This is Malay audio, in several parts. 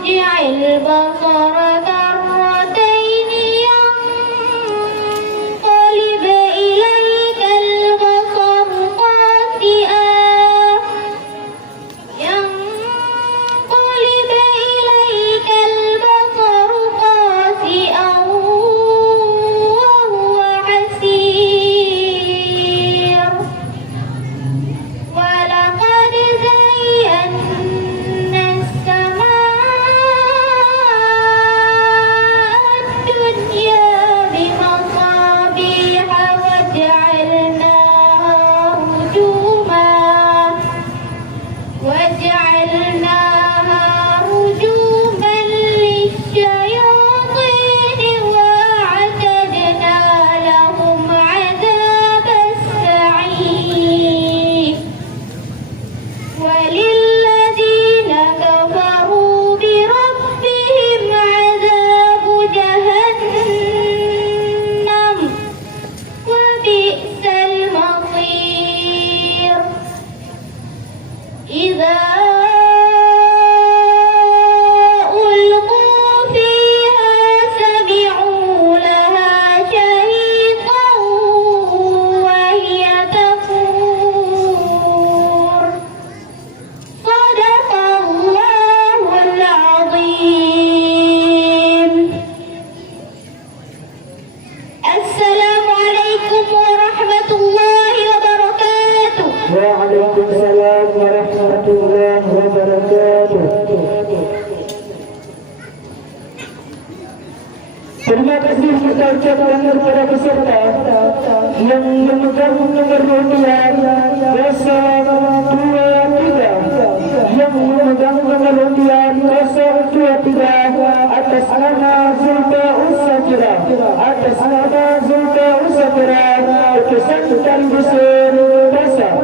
فارجع البصر كرتين ينقلب إليك البصر خاسئا وهو حسير ولقد زينا السماء الدنيا بمصابيح وجعلناها رجوما للشياطين وأعتدنا لهم عذاب السعير وللذين كفروا بربهم عذاب جهنم وبئس المصير إذا ألقوا فيها سمعوا لها شهيقا وهي تفور صدق الله العظيم. السلام عليكم ورحمة الله وبركاته. وعليكم السلام ورحمة الله wabarakatuh. Terima kasih kita ucapkan kepada peserta yang memegang nomor undian 023, yang memegang nomor undian 023 atas nama Zulfa Usafira, atas nama Zulfa Usafira, utusan dari Mesir Pasar,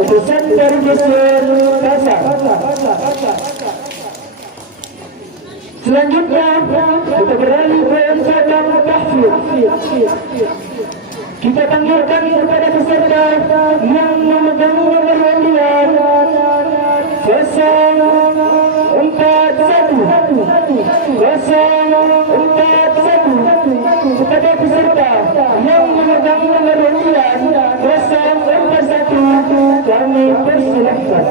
utusan dari Mesir Pasar. Selanjutnya kita beralih ke Zadam Tahfidz. Kita panggilkan kepada peserta yang memegang nomor undian 041 kepada peserta yang memegang nomor undian 041 kami persilahkan.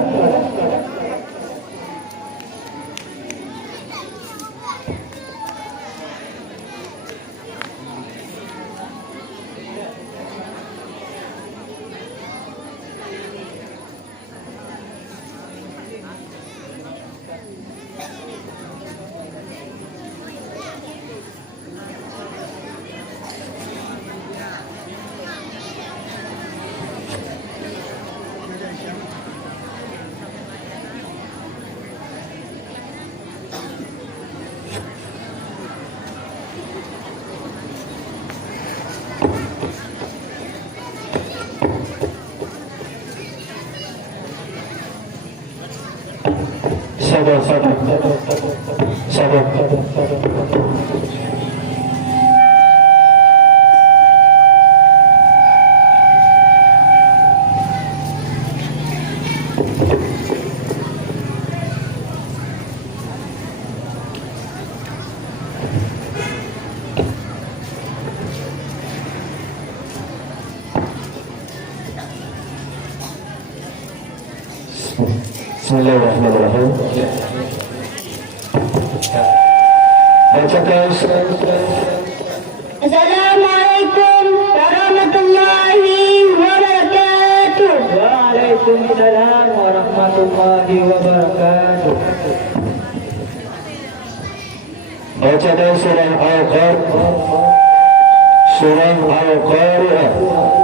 Sabar. Bismillahirrahmanirrahim. Assalamualaikum warahmatullahi wabarakatuh. Waalaikumsalam warahmatullahi wabarakatuh. Bacakan surah Al-Qari'ah. Surah Al-Qari'ah.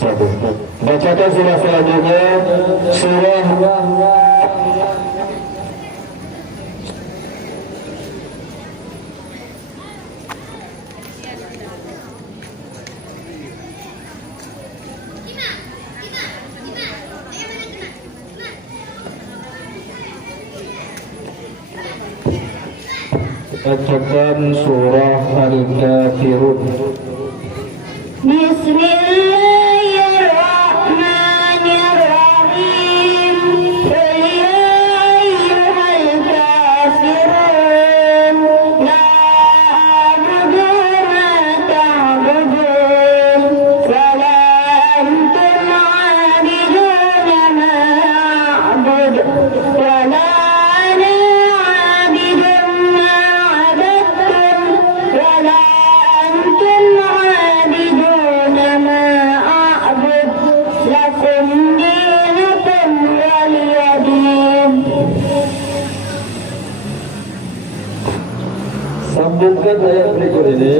Satu. Bacakan surah selanjutnya, surah bacakan surah Al-Kafirun. Bismillahirrahmanirrahim. Qul ya ayyuhal kafirun, la a'budu ma ta'budun, wa la antum 'abiduna ma a'budu, wa la ana 'abidun ma 'abadtum, wa la antum 'abiduna ma a'bud, lakum dinukum waliya din. Sambungkan ayat berikut ini.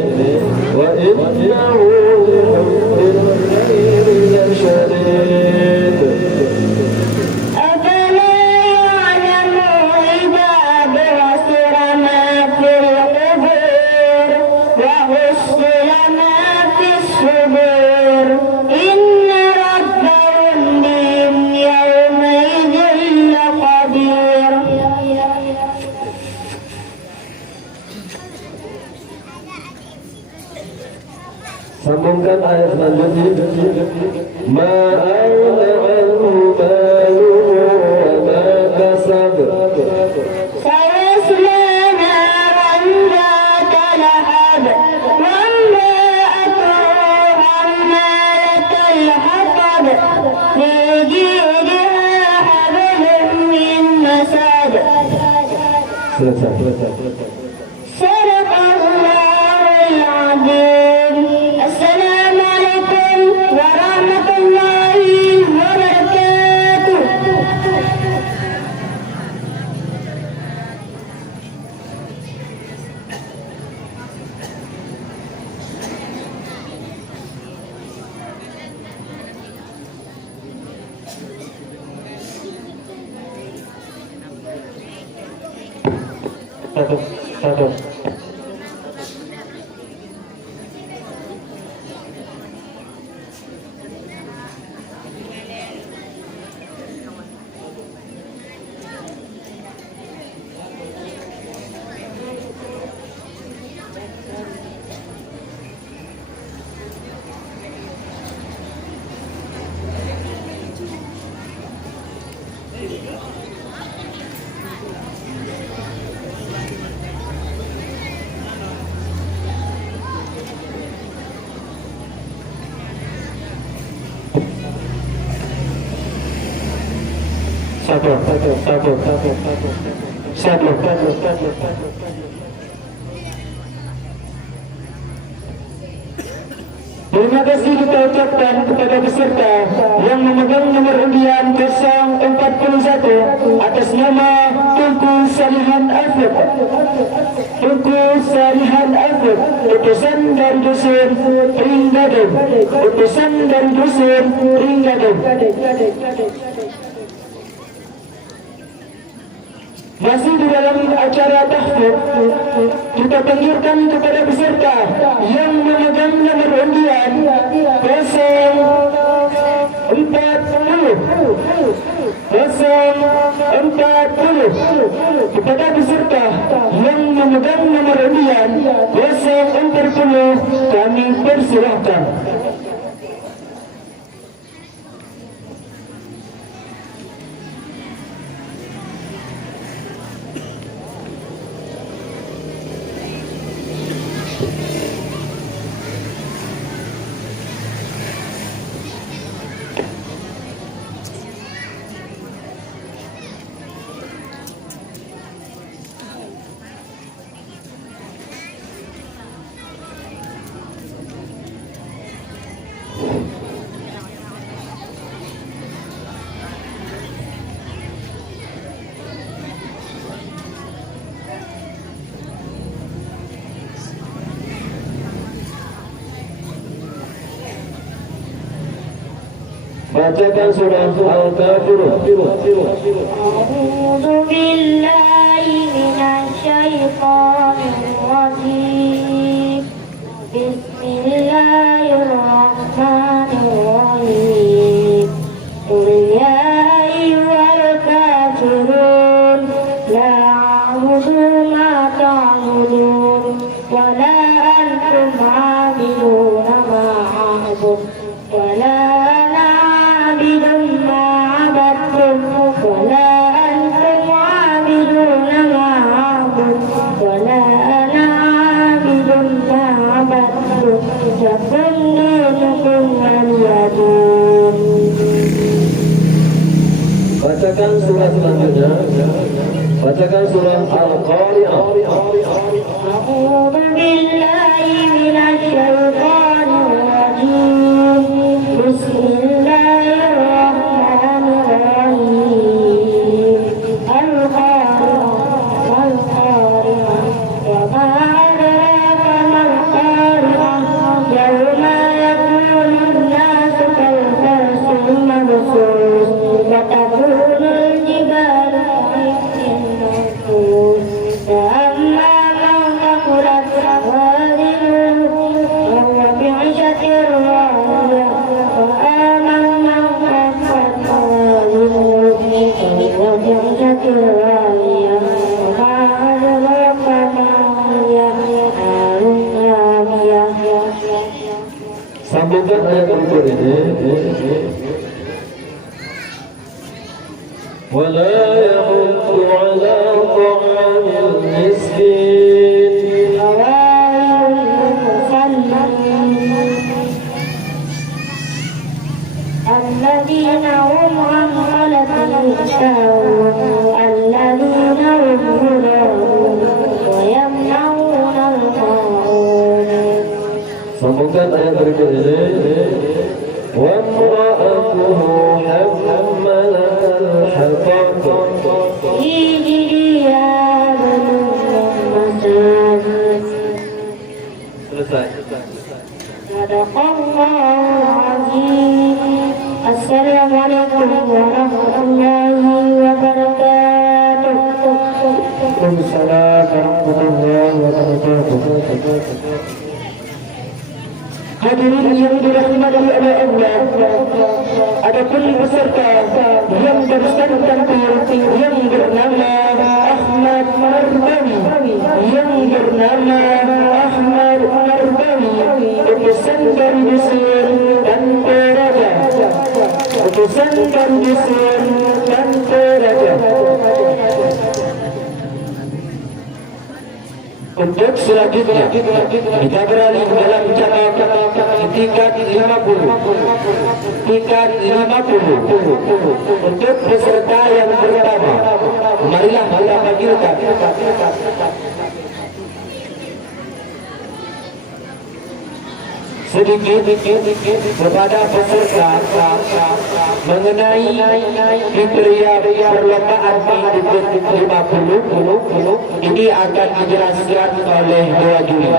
Wa innahu lihubbil khairi lasyadid. أفلا يعلم إذا بعثر ما في القبور وحصل ما في الصدور إن ربهم بهم يومئذ لخبير. Sambungkan ayat selanjutnya. Ma aghna anhu maluhu wa ma kasab. سيصلى نارا ذات لهب وامرأته حمالة الحطب في جيدها حبل من مسد. Selesai. صدق الله العظيم. السلام عليكم ورحمة الله وبركاته. Satu. Terima kasih kita ucapkan kepada peserta yang memegang nomor undian 041 atas nama Tunku Salihan Afid. Tunku Salihan Afid, utusan dari dusun Ringgading. Utusan dari dusun Ringgading. Masih di dalam acara tahfidz, kita panggilkan kepada peserta yang memegang nomor undian 040. Kepada peserta yang memegang nomor undian 040, kami persilahkan. Bacakan surah Al-Kafirun. أعوذ بالله من الشيطان الرجيم بسم الله الرحمن الرحيم قل يا أيها الكافرون لا أعبد ما تعبدون ولا أنتم عابدون ما أعبد ولا أنا عابد ما عبدتم ولا أنتم عابدون ما أعبد ولا أنا عابد ما عبدتم لكم دينكم ولي دين. Bacakan surah selanjutnya. Bacakan surah Al-Qari'ah. أعوذ بالله من الشيطان الرجيم بسم الله الرحمن الرحيم القارعة والقارعة وما أدراك ما القارعة يوم يكون الناس كالفرس المبثوث وتكون الجبال كالعهن المنفوش فأما من ثقلت موازينه فهو في عيشة راضية وأما من خفت موازينه فهو في عيشة راضية وما أدراك ما هي نار حامية. Sambungkan ayat berikut ini. ولا يحض على طعام المسكين فوائل للمصلين الذين هم عن صلاتهم ساهون الذين هم يراءون ويمنعون الماعون. Sambungkan ayat berikut ini. وامرأته حمالة الحطب في جيدها حبل من مسد. Selesai. صدق الله العظيم. السلام عليكم ورحمة الله وبركاته. Waalaikumsalam warahmatullahi wabarakatuh. Hadirin yang dirahmati oleh Allah, adapun peserta yang berstandar tampil yang bernama Ahmad Marbawi, yang bernama Ahmad Marbawi, utusan dari Mesir dan Toraja, utusan dari Mesir dan Toraja. Untuk selanjutnya kita beralih dalam cabang tingkat 50. Tingkat 50. Untuk peserta yang pertama, marilah kita panggilkan sedikit kepada peserta mengenai kriteria perlombaan di 50. Ini akan dijelaskan oleh dua juri.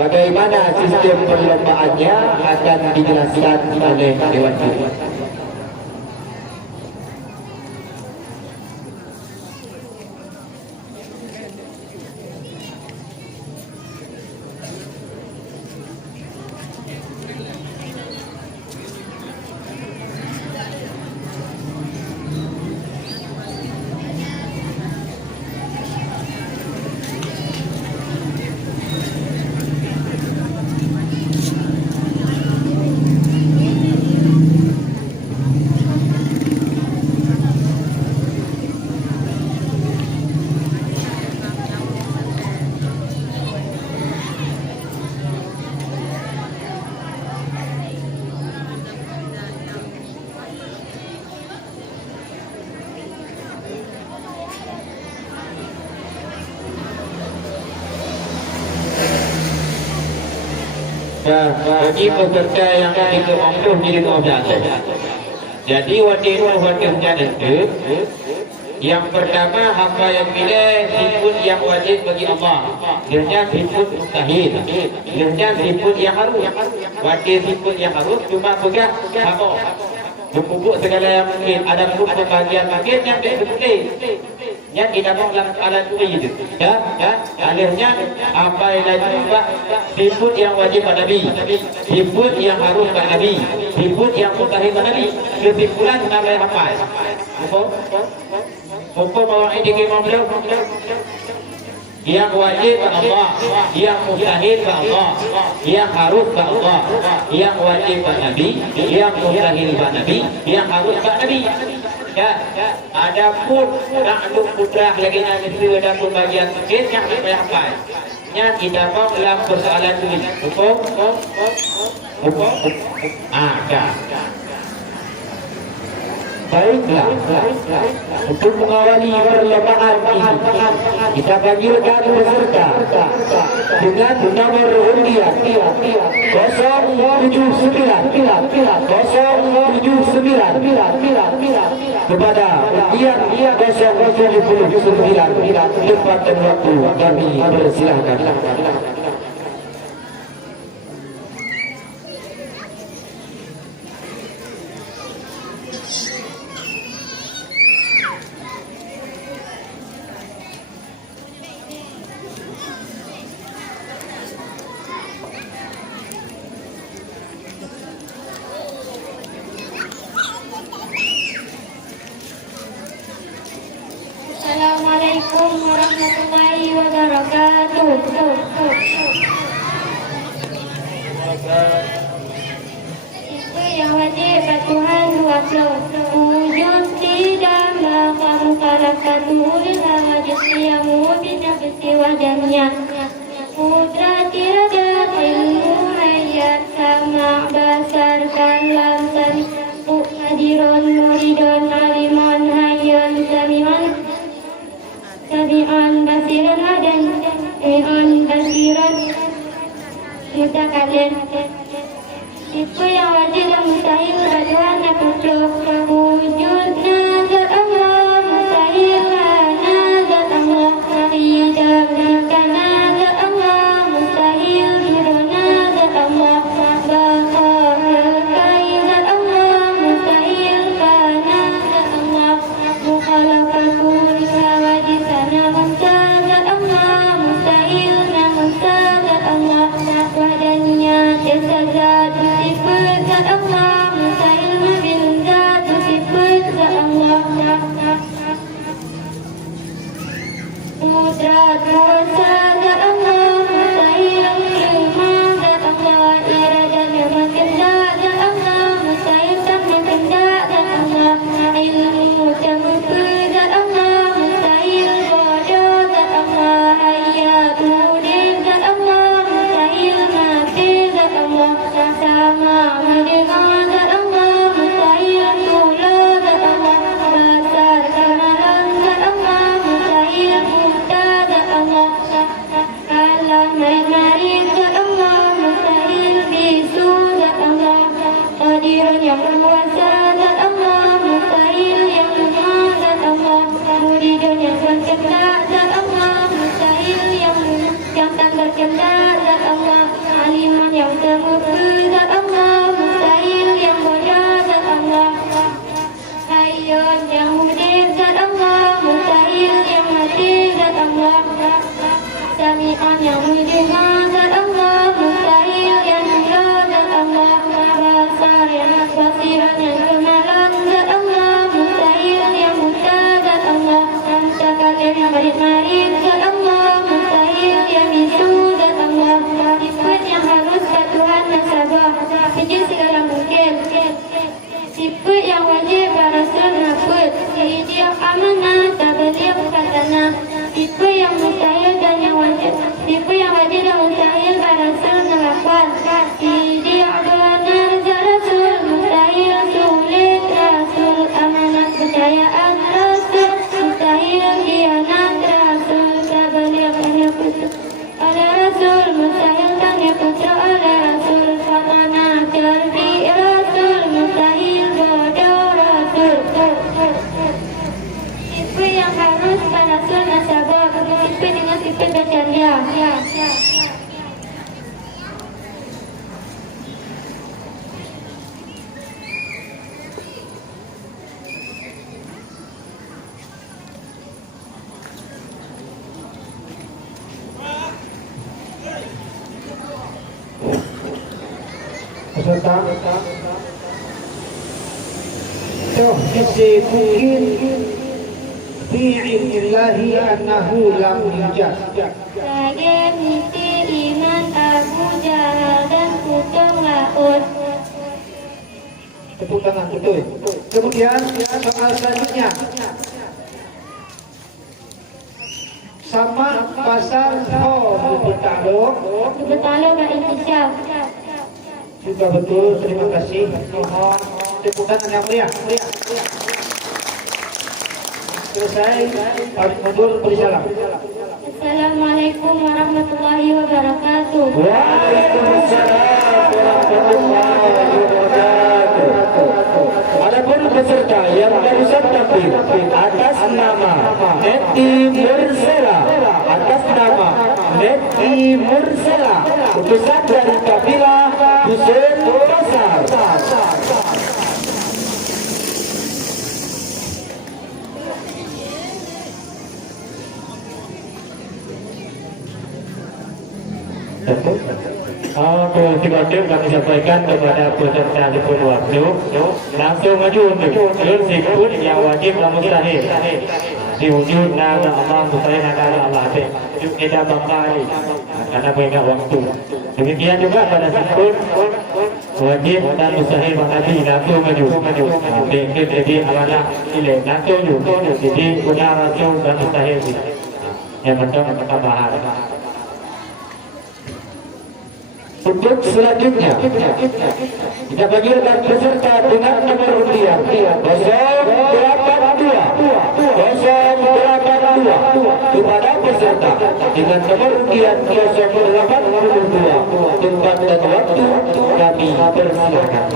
Bagaimana sistem perlombaannya akan dijelaskan oleh dewan juri. Bagi peserta yang ke-50 jadi 12. Jadi waktu itu Yang pertama hamba yang pilih sifat yang wajib bagi Allah. Ianya sifat mustahil. Ianya sifat yang harus. Wajib sifat yang harus cuma pegang hamba. Berpupuk segala yang mungkin. Ada pun pembagian bagian yang tidak boleh. Yang dinamakan dalam alat itu. Ya, alihnya apa yang juga sifat yang wajib pada Nabi, sifat yang harus pada Nabi, sifat yang mustahil pada Nabi. Kesimpulan nama yang apa? Hukum bawa ini ke Imam yang wajib pada Allah, yang mustahil pada Allah, yang harus pada Allah, yang wajib pada Nabi, yang mustahil pada Nabi, yang harus pada Nabi. Ya, ada pun nak untuk putra lagi nak mesti ada pembagian mungkin yang apa? Yang kita mau dalam persoalan ini. Hukum? Ada. Baiklah, untuk mengawali perlombaan ini, kita panggilkan peserta dengan nomor undian 079 kepada undian 079. Tempat dan waktu kami persilahkan. Assalamualaikum warahmatullahi wabarakatuh. Itu yang wajib Tuhan wujud tidak kamu kalakatul wajibmu bisa besi wajahnya putra tirada ilmu hayat sama basar kalam sami hadirun muridun aliman hayyan sami'an basiran hadan basiran mutakalim. Itu yang wajib dan mustahil Tuhan makhluk wujudnya zat Allah mustahil zat Allah tidak karena zat Allah mustahil mirna zat Allah bakal zat Allah mustahil karena zat Allah mukhalafatul wajib sana zat Allah mustahil namun zat Allah wadanya jasa zat Allah mustahil bin zat isi mungkin fi ilmillahi annahu lam yujad. Saya misi iman Abu Jahal dan Kutung Laut. Tepuk tangan, betul. Kemudian soal selanjutnya, sama pasal ho Betalog dan intisyaf. juga betul. Terima kasih. Mohon tepuk tangan yang meriah. Selesai. Tarik mundur, beri salam. Assalamualaikum warahmatullahi wabarakatuh. Waalaikumsalam warahmatullahi wabarakatuh. Adapun peserta yang barusan tampil atas nama Neti Mursela, utusan dari kabilah Husein Pasar. Tiba-tiba kami sampaikan kepada peserta sepenuh waktu, langsung maju untuk sikut yang wajib dan mustahil. Diwujud nama Allah mustahil adalah Allah. Kita bangkali karena mengingat waktu. Demikian juga pada sikut wajib dan mustahil Nabi langsung maju. Jadi amalah ini langsung juga. Jadi guna rasul dan mustahil. Yang penting tambahan. Untuk selanjutnya kita panggilkan peserta dengan nomor undian 082 kepada peserta dengan nomor undian 082. Tempat dan waktu kami persilakan.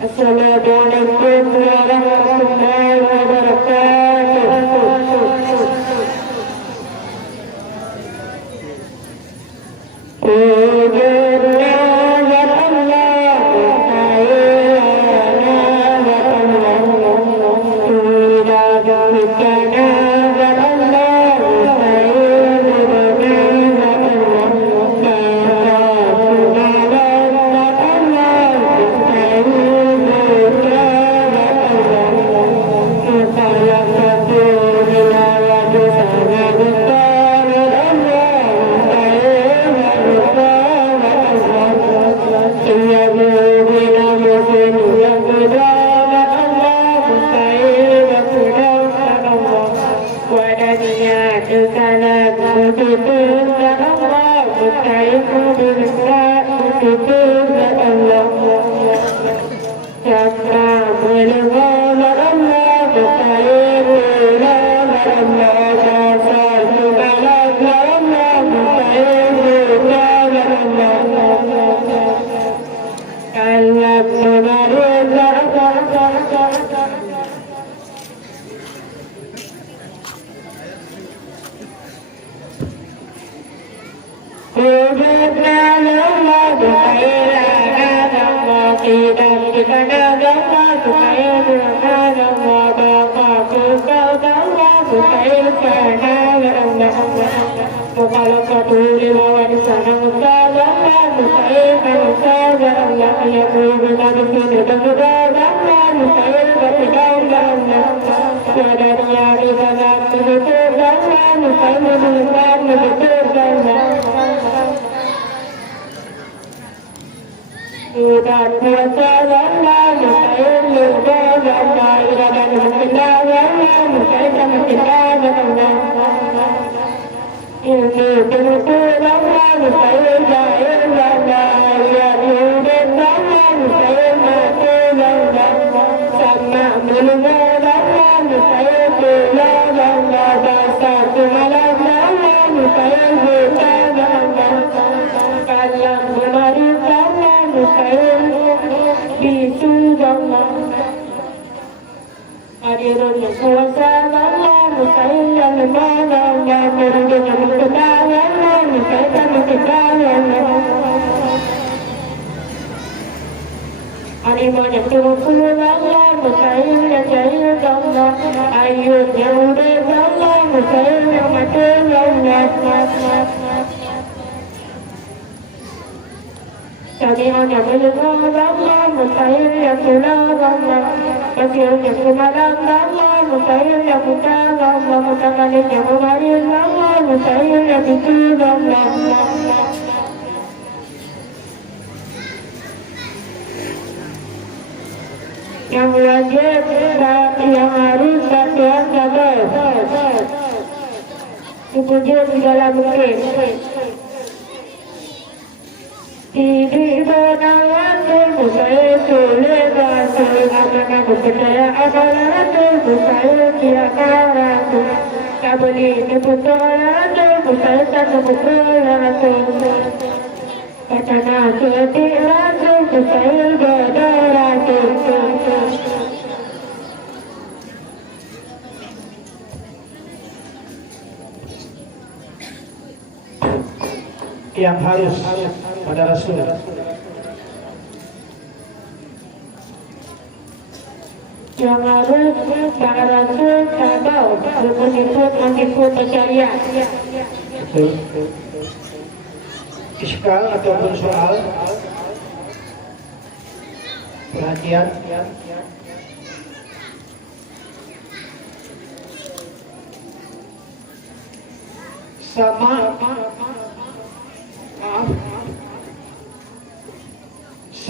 Assalamualaikum warahmatullahi wabarakatuh. hadirun yang kuasa Allah mustahil yang mana yang berujung yang berkenalan mustahil berkenalan Alimah yang turun Allah mustahil yang jahil Allah ayun yang udah Allah mustahil yang mati Allah Sadi'an yang mendengar Allah mustahil yang tulang Allah Basir yang kemalang Allah mustahil yang bukan Allah Mutakalim yang memaril Allah mustahil yang bikin Allah Yang wajib yang harus dan yang sabar Dipuji segala mungkin Tidak benar Musaya sulit Anak berpercaya amalan Musaya kiamat Tak boleh diputulan Musaya tak kebetulan Kata nasi rasa Musaya berdarah yang harus pada Rasul. Yang harus pada Rasul sabar mengikut percaya. Betul. Iskal ataupun soal perhatian.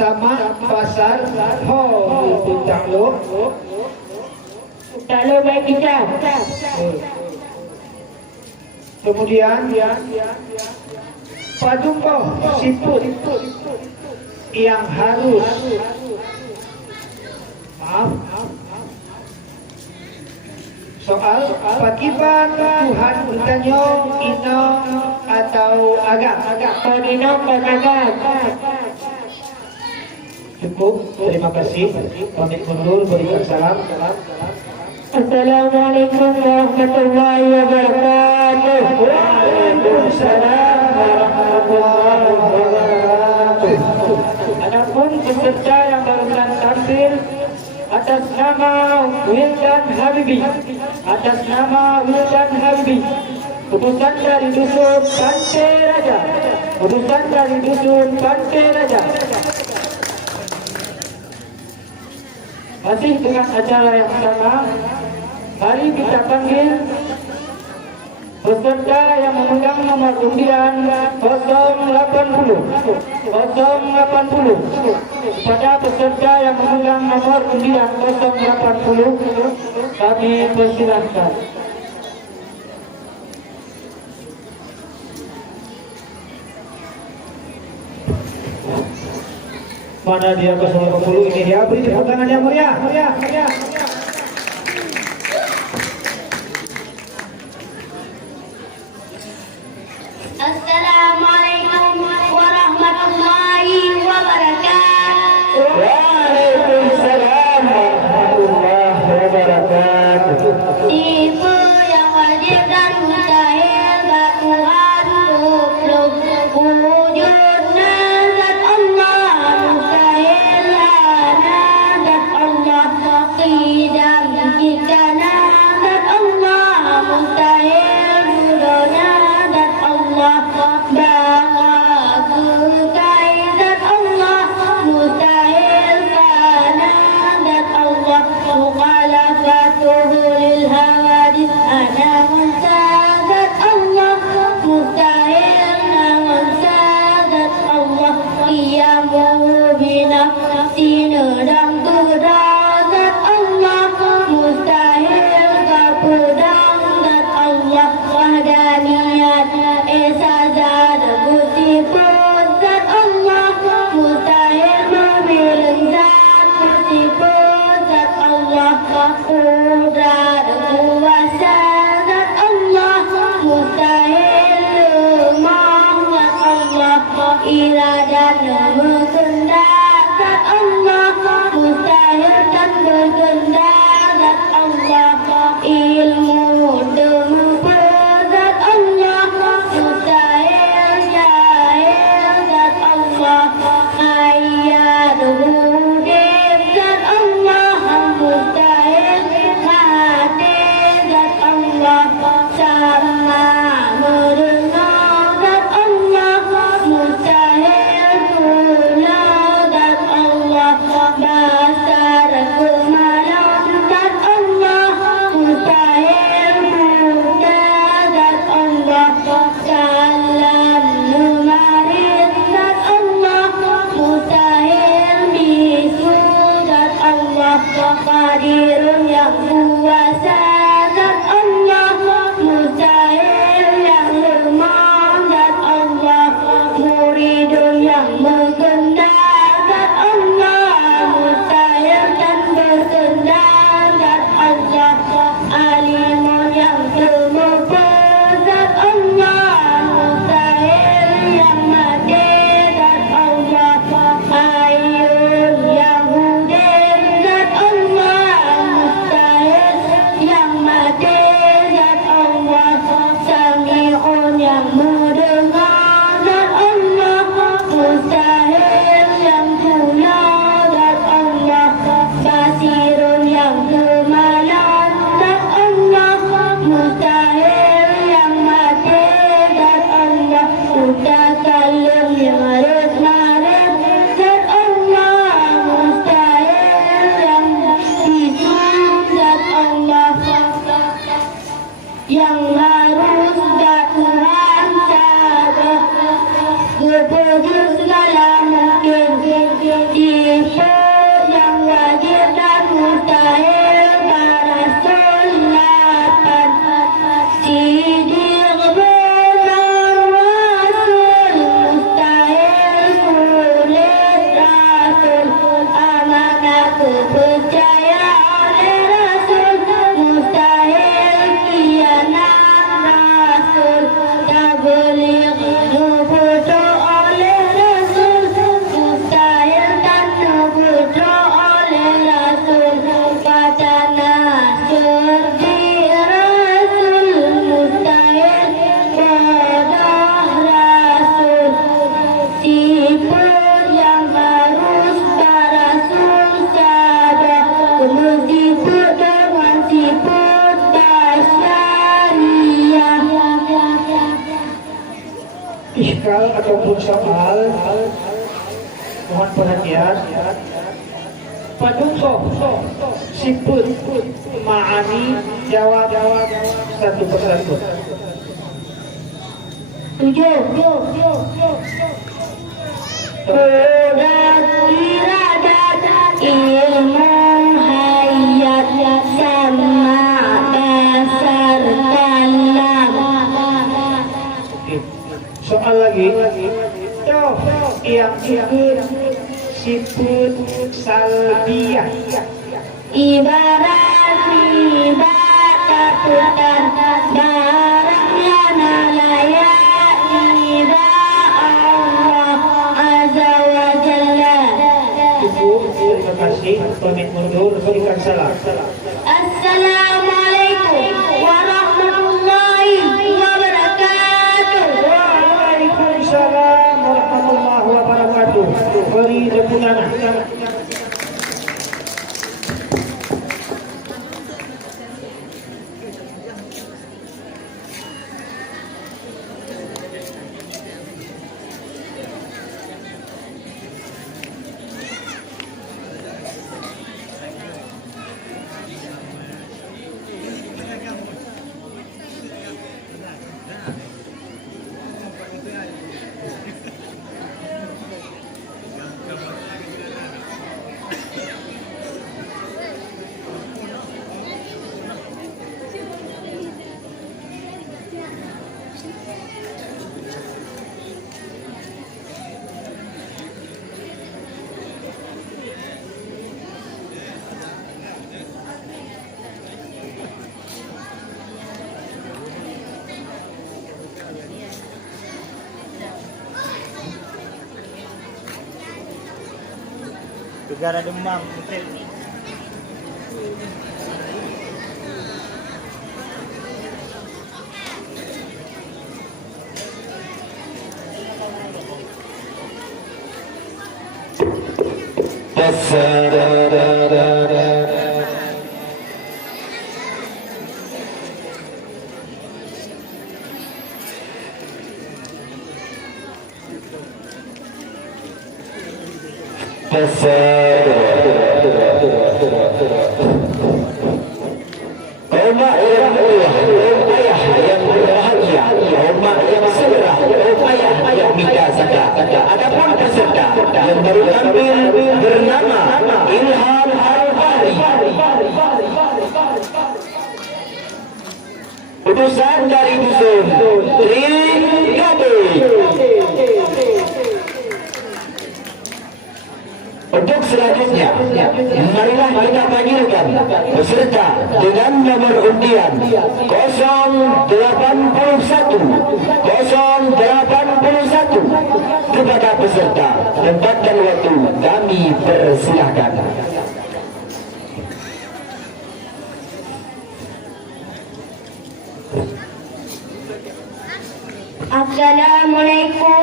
Sama pasal itu takluk baik kita. Kemudian padumbo siput yang harus soal pakiban Tuhan bertanya ino atau agak Pagino pagagag. cukup. Terima kasih. Pamit mundur, berikan salam. Assalamualaikum warahmatullahi wabarakatuh. Waalaikumsalam warahmatullahi wabarakatuh. Adapun peserta yang barusan tampil atas nama Wildan Habibi, utusan dari dusun Pantai Raja, Masih dengan acara yang sama, mari kita panggil peserta yang memegang nomor undian 080. Pada peserta yang memegang nomor undian 080, kami persilahkan. Mana dia 080 ini dia, beri tepuk tangan yang meriah. Assalamualaikum warahmatullahi wabarakatuh. Waalaikumsalam warahmatullahi wabarakatuh. Ibu yang wajib dan mustahil tak Tuhan belum wujudnya zat Allah mustahil zat Allah tidak yang harus Tuhan sabar, keputus segala mungkin, tipe yang wajib dan mustahil para sunatan, sidik benar rasul, mustahil sulit rasul, amanah kepercayaan rasul, mustahil kianat rasul, tabligh nubuwah oleh rasul, mustahil dan nubuwah oleh rasul, kata Nasr di rasul, mustahil bodoh rasul, siput yang harus berasul sabar, siput dengan siput basyariah. Iskal ataupun soal, mohon perhatian. Paduka siput ma'ani jawab satu persatu. Qudat iradat ilmu hayat sama dasar kalam. Soal lagi. Tuh, yang siput salbiah. Ibarat takutan barangnya nalaya ida Allah azza wa jalla. Cukup, terima kasih. Pamit mundur, berikan salam. Assalamualaikum warahmatullahi wabarakatuh. Waalaikumsalam warahmatullahi wabarakatuh. Beri tepuk tangan. Negara demam. Adapun peserta yang baru tampil bernama Ilham Al-Fahri, utusan dari dusun Trikabe. Untuk selanjutnya, marilah kita panggilkan peserta dengan nomor undian 081 kepada peserta. Tempat dan waktu kami persilahkan. Assalamualaikum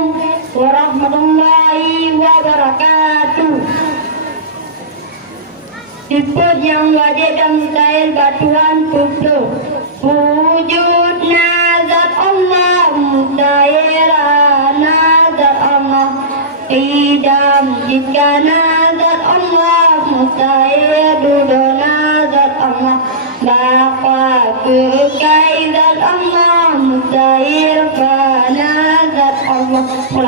warahmatullahi wabarakatuh. Siput yang wajib dan mustahil batuan tutup. Wujud nazar Allah, mustahil nazar Allah. Idam jika nazar Allah, mustahil duduk nazar Allah. Baqa kekaidan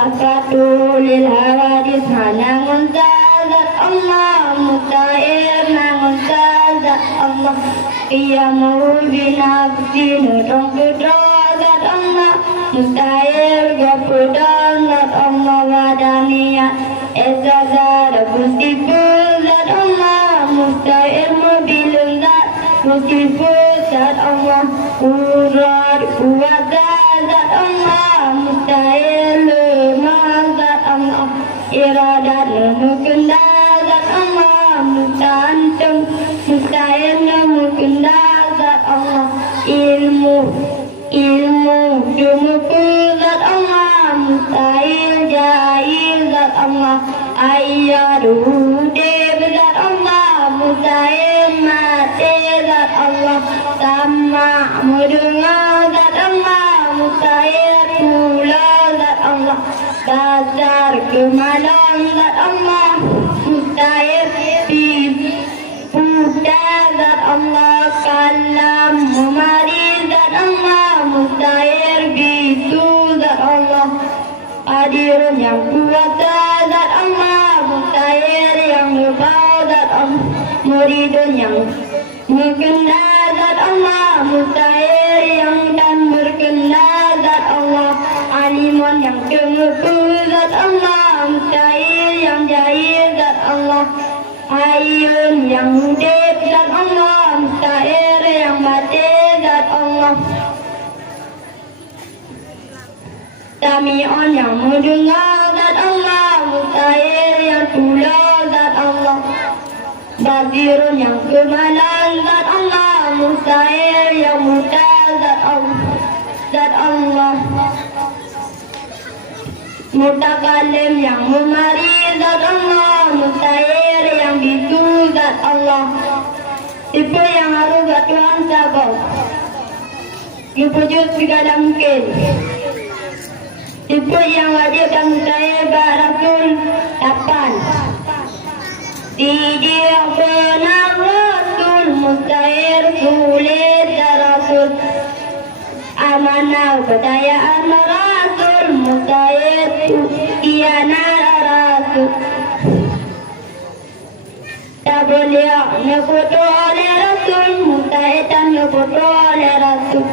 Kafatul hawadis nangun zat Allah mutair nangun zat Allah Qiyamu binafsi nurung zat Allah mutair gapudan zat Allah wadaniyat Ezazar gustifu zat Allah mutair mobilun zat gustifu zat Allah urat kuwazat zat Allah mutair zat Allah iradat mukunda zat Allah mutantum mutair mukunda zat Allah ilmu jumuku zat Allah mutair jahil zat Allah ayyadu deb zat Allah mutair mati zat Allah sama mendengar zat Allah mutair pula zat Allah dasar kemalan zat Allah mutair puda zat Allah kalam memari zat Allah mutair bisu zat Allah hadirun yang kuasa zat Allah mutair yang lebau zat Allah muridun yang mengkena zat Allah mutair yang dan berkena zat Allah alimun yang kemuku zat Allah mutair yang jahil zat Allah Hayyun yang hidup zat Allah mutair yang mati zat Allah Sami'un yang mendengar zat Allah mutair yang tula zat Allah Basirun yang kemalan zat Allah mutair yang muda zat Allah Mutakalim yang memari zat Allah mutair yang bisu zat Allah Tipe yang harus zat Tuhan sabar Dipujud segala mungkin Tipe yang wajib dan mutair Rasul 8 Tidak benar Rasul mutair sulit Rasul Amanah kepercayaan Rasul mutair kianat Rasul Tak boleh nyebut oleh Rasul mutair tak nyebut oleh Rasul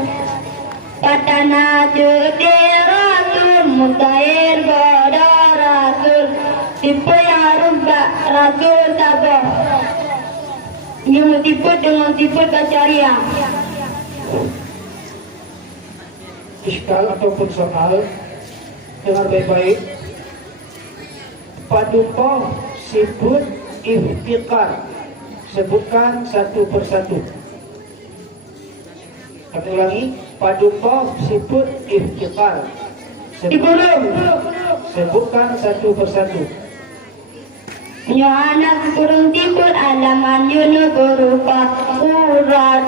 Patana judi Rasul mutair pada Rasul Tipe yang harus Rasul sabar Yang tipe dengan tipe kacariah Iskal ataupun soal dengar baik-baik. Paduka sifat iftiqar, sebutkan satu persatu. Kami ulangi, paduka sifat iftiqar, sebutkan satu persatu. Yohanes kurung tipul alaman yunu berupa urat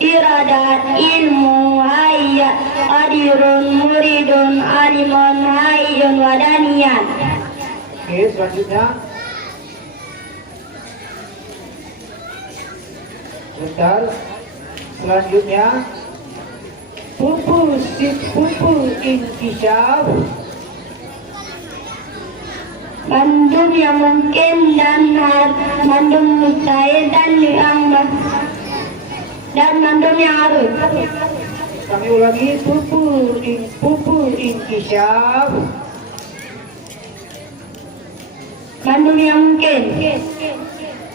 iradat ilmu hayat adirun muridun alimun hayyun wadaniyan. Oke, selanjutnya bentar. Selanjutnya pupul inkisaf, mandum yang mungkin dan mandum mustahil dan mandum yang harus. kami ulangi, pupul inkisaf, mandum yang mungkin.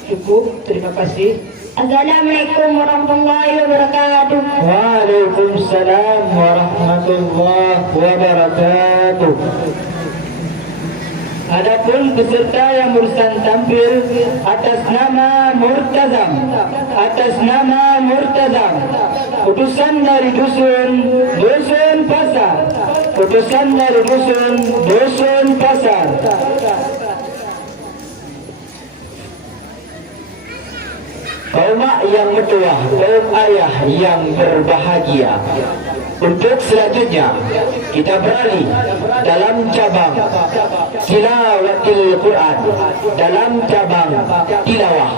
cukup, terima kasih. Assalamualaikum warahmatullahi wabarakatuh. Waalaikumsalam warahmatullahi wabarakatuh. Adapun peserta yang berusaha tampil atas nama Murtazam, utusan dari dusun pasar, utusan dari dusun pasar. Kaum mak yang mertua, kaum ayah yang berbahagia. Untuk selanjutnya kita beralih dalam cabang tilawatil Quran, dalam cabang tilawah.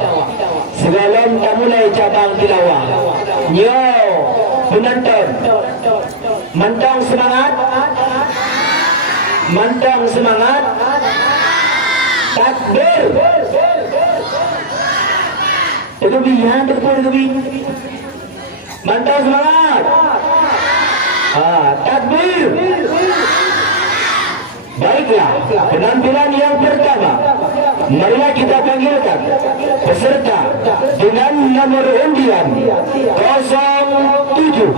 Sebelum kita mulai cabang tilawah, yo penonton, mantang semangat, Pantang semangat. Takbir. Kebihan terpul kebi. Pantang semangat. Takbir. Baiklah, penampilan yang pertama. Marilah kita panggilkan peserta dengan nomor undian 07.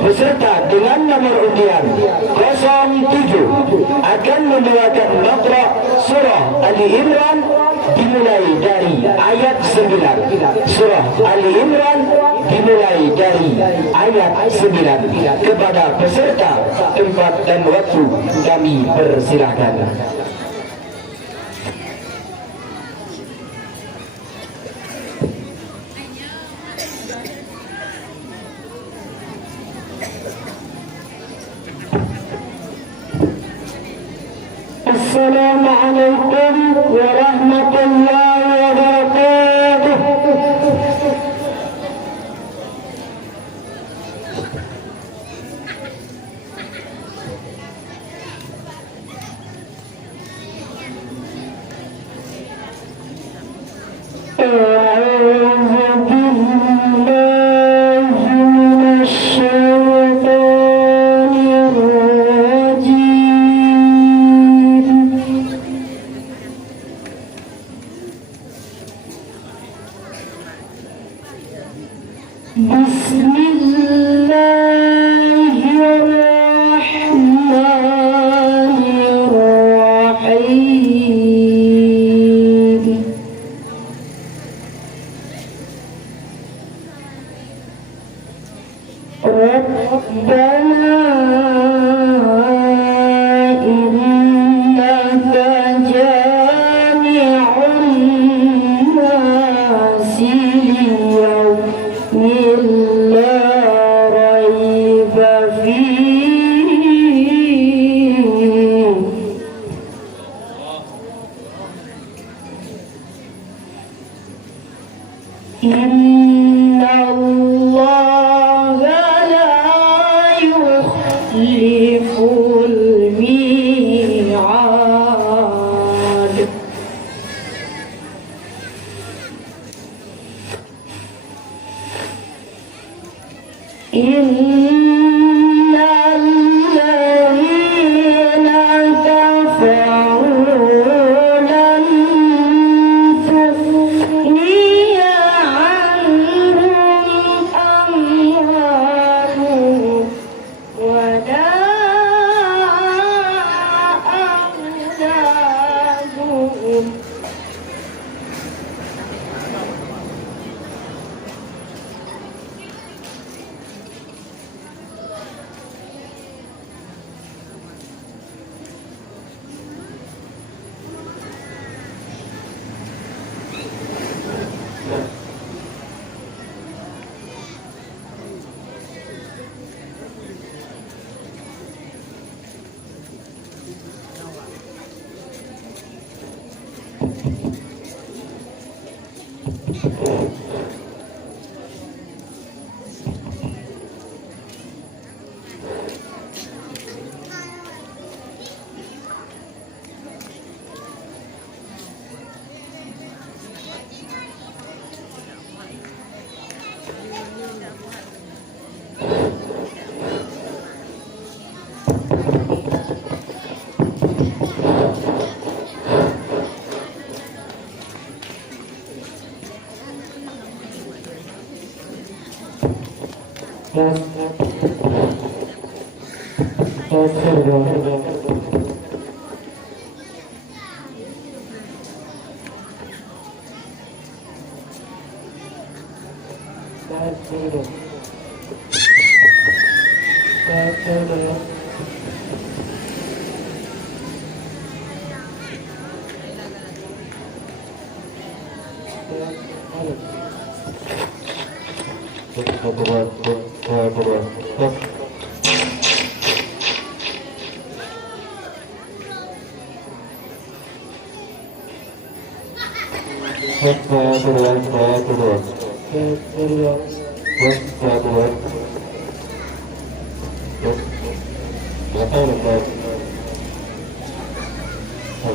Peserta dengan nomor undian 07 akan membawakan makra surah Ali Imran dimulai dari ayat 9. Surah Ali Imran dimulai dari ayat 9. Kepada peserta, tempat dan waktu kami persilakan. Assalamualaikum warahmatullahi wabarakatuh.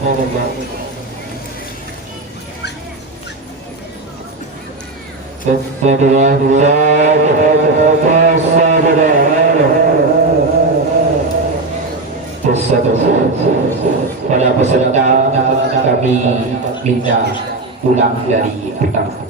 Pada peserta kami minta pulang dari pertama.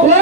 Wa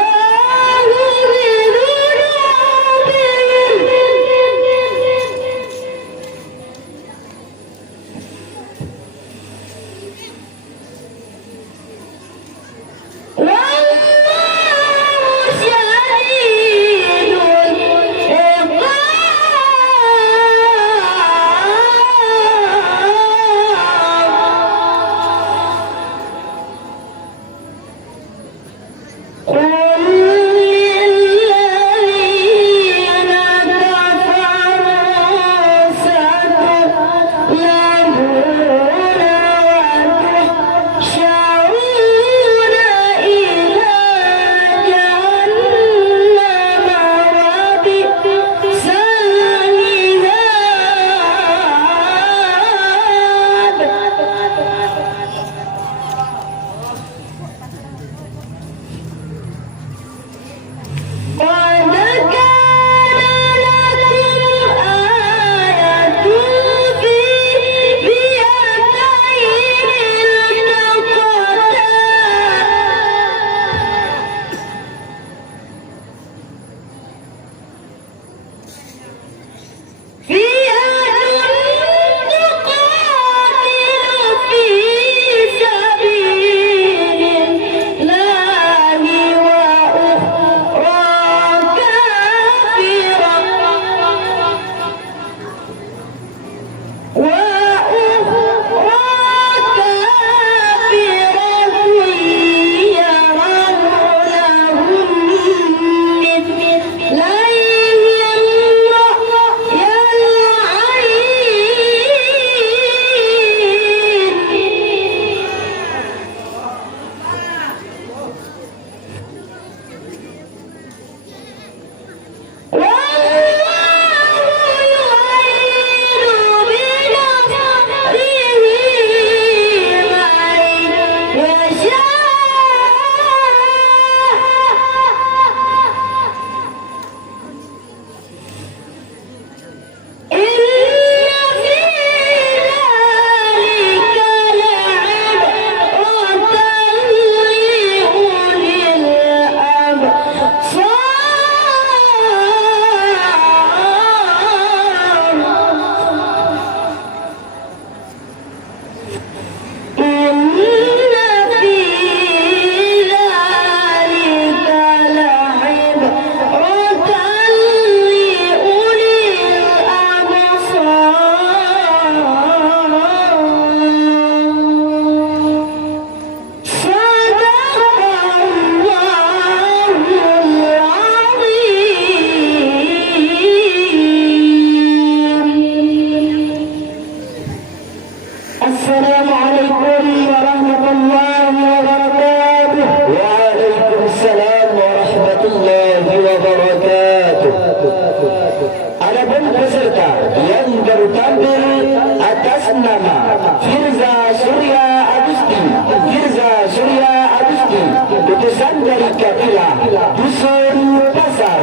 Dusun Pasar.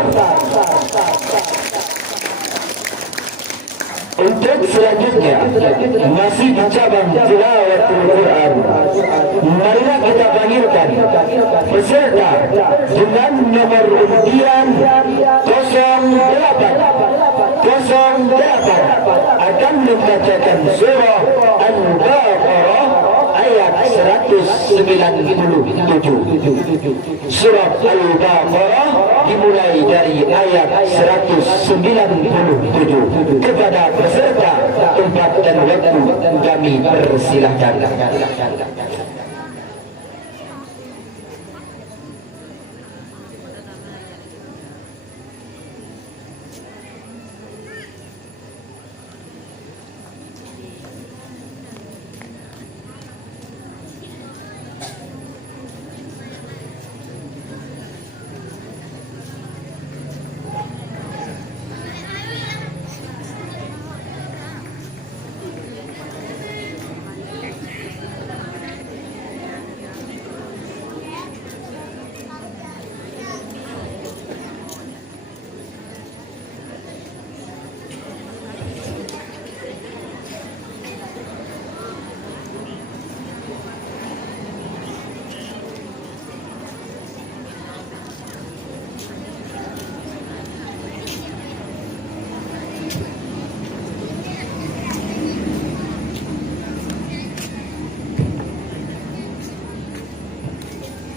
Untuk selanjutnya masih di cabang tilawatul Quran, marilah kita panggilkan peserta dengan nomor undian 08 akan membacakan surah Al-Baqarah ayat 197. Surah Al-Baqarah dimulai dari ayat 197. Kepada peserta tempat dan waktu kami persilahkan.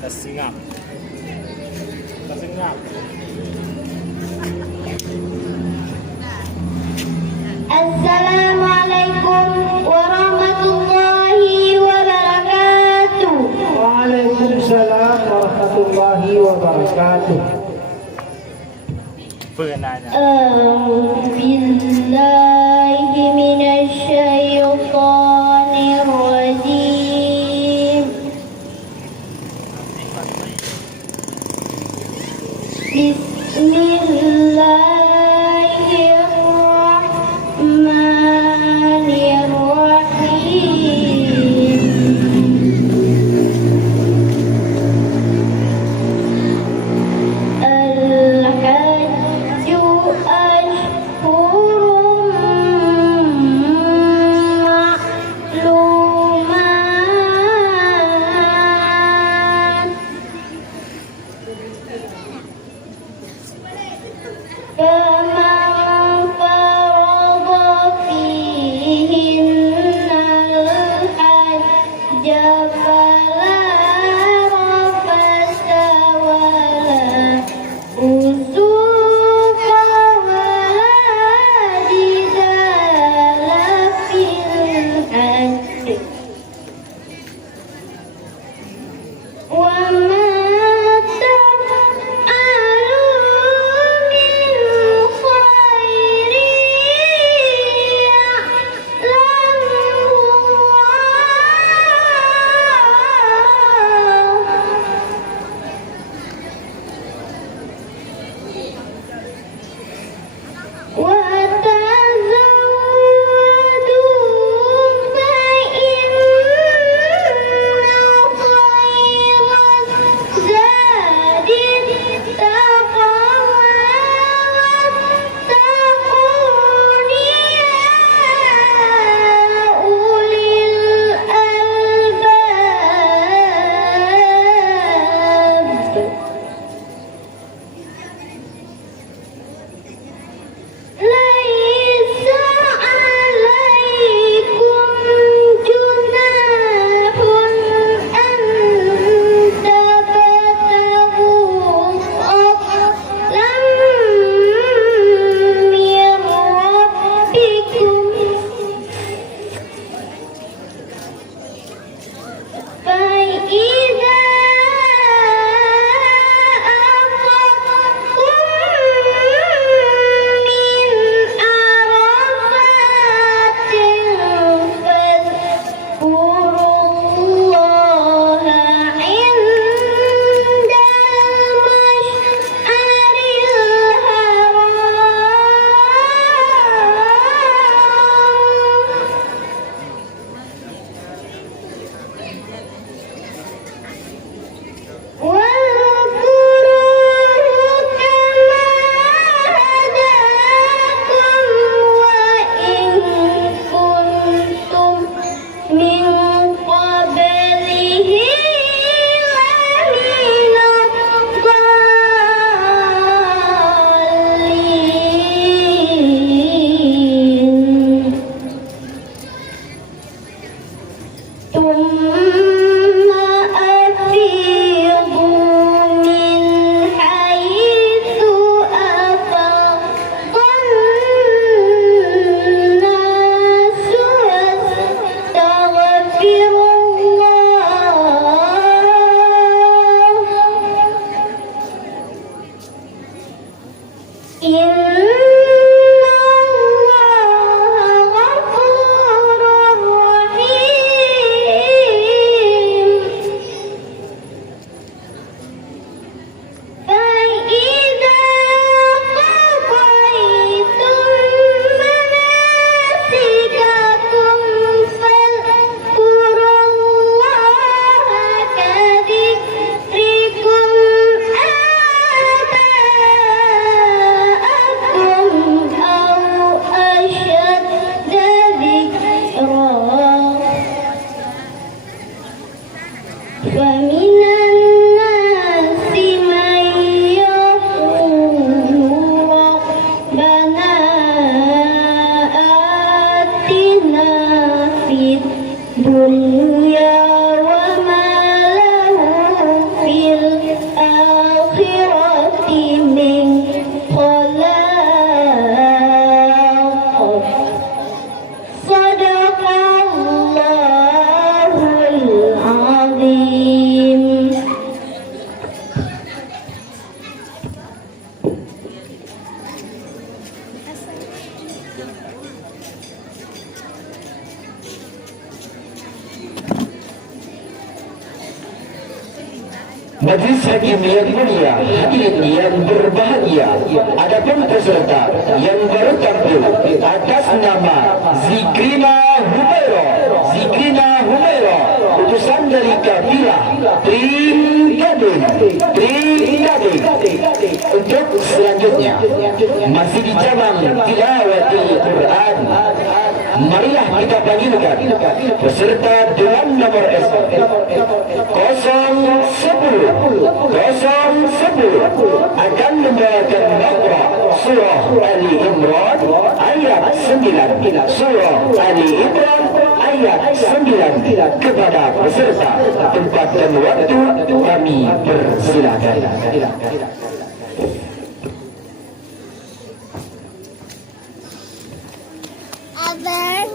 Singap. Assalamualaikum warahmatullahi wabarakatuh. Waalaikumsalam warahmatullahi wabarakatuh. A'udzu billahi minasy syaithanir rajim. Bismillahirrahmanirrahim. Al-hajju ashhurun ma'lumat. Majlis hakim yang mulia, hadirin yang berbahagia, adapun peserta yang baru tampil atas nama Zikrina Humaira, utusan dari kabilah Trigading. Untuk selanjutnya masih di cabang tilawatil Quran. Marilah kita panggilkan peserta dengan nomor S010 akan membawakan Baqarah surah Ali Imran ayat 9, surah Ali Imran ayat 9 kepada peserta. Tempat dan waktu kami persilakan. Abang.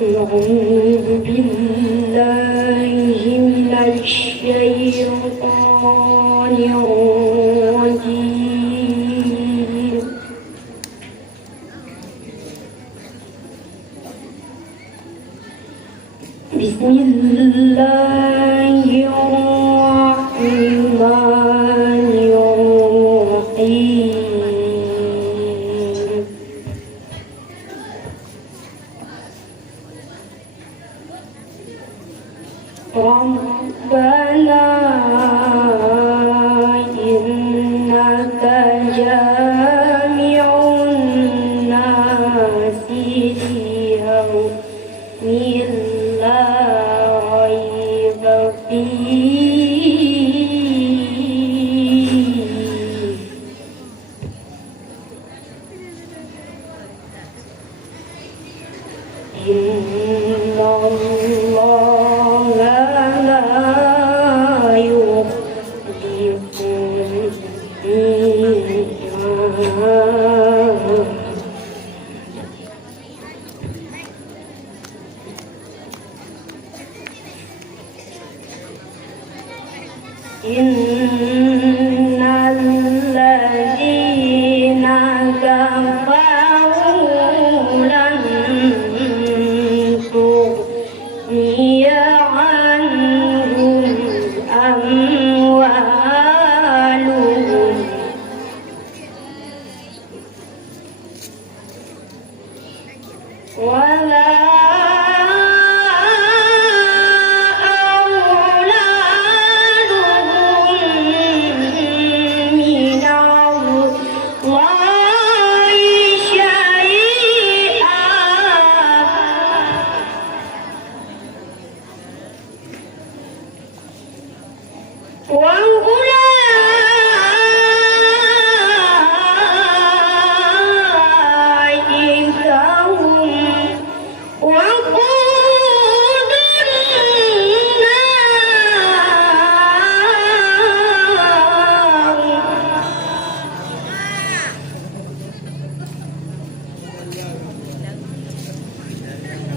أعوذ بالله من الشيطان الرجيم بسم الله الرحمن الرحيم ربنا إنك جامع الناس ليوم لا ريب فيه إن الله لا يخلف الميعاد إن الذين كفروا لن تغني عنهم أموالهم ولا أولادهم من الله شيئا وأولئك هم وقود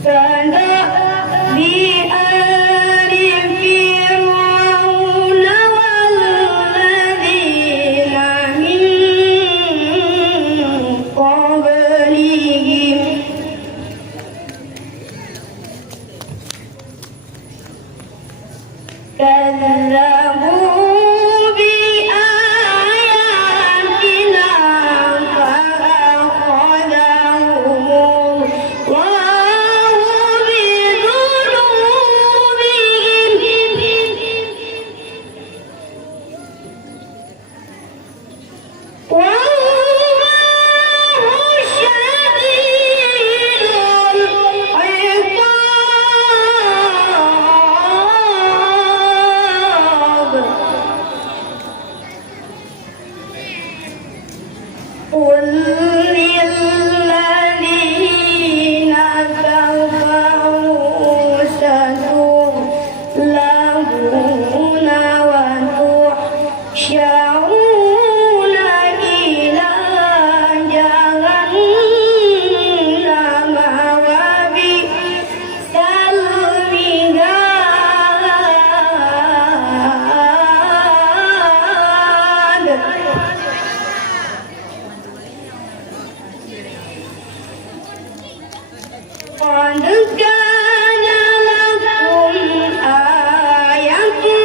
النار بآل فرعون والذين من قبلهم كذبوا بآياتنا فأخذهم الله بذنوبهم قد كان لكم آية في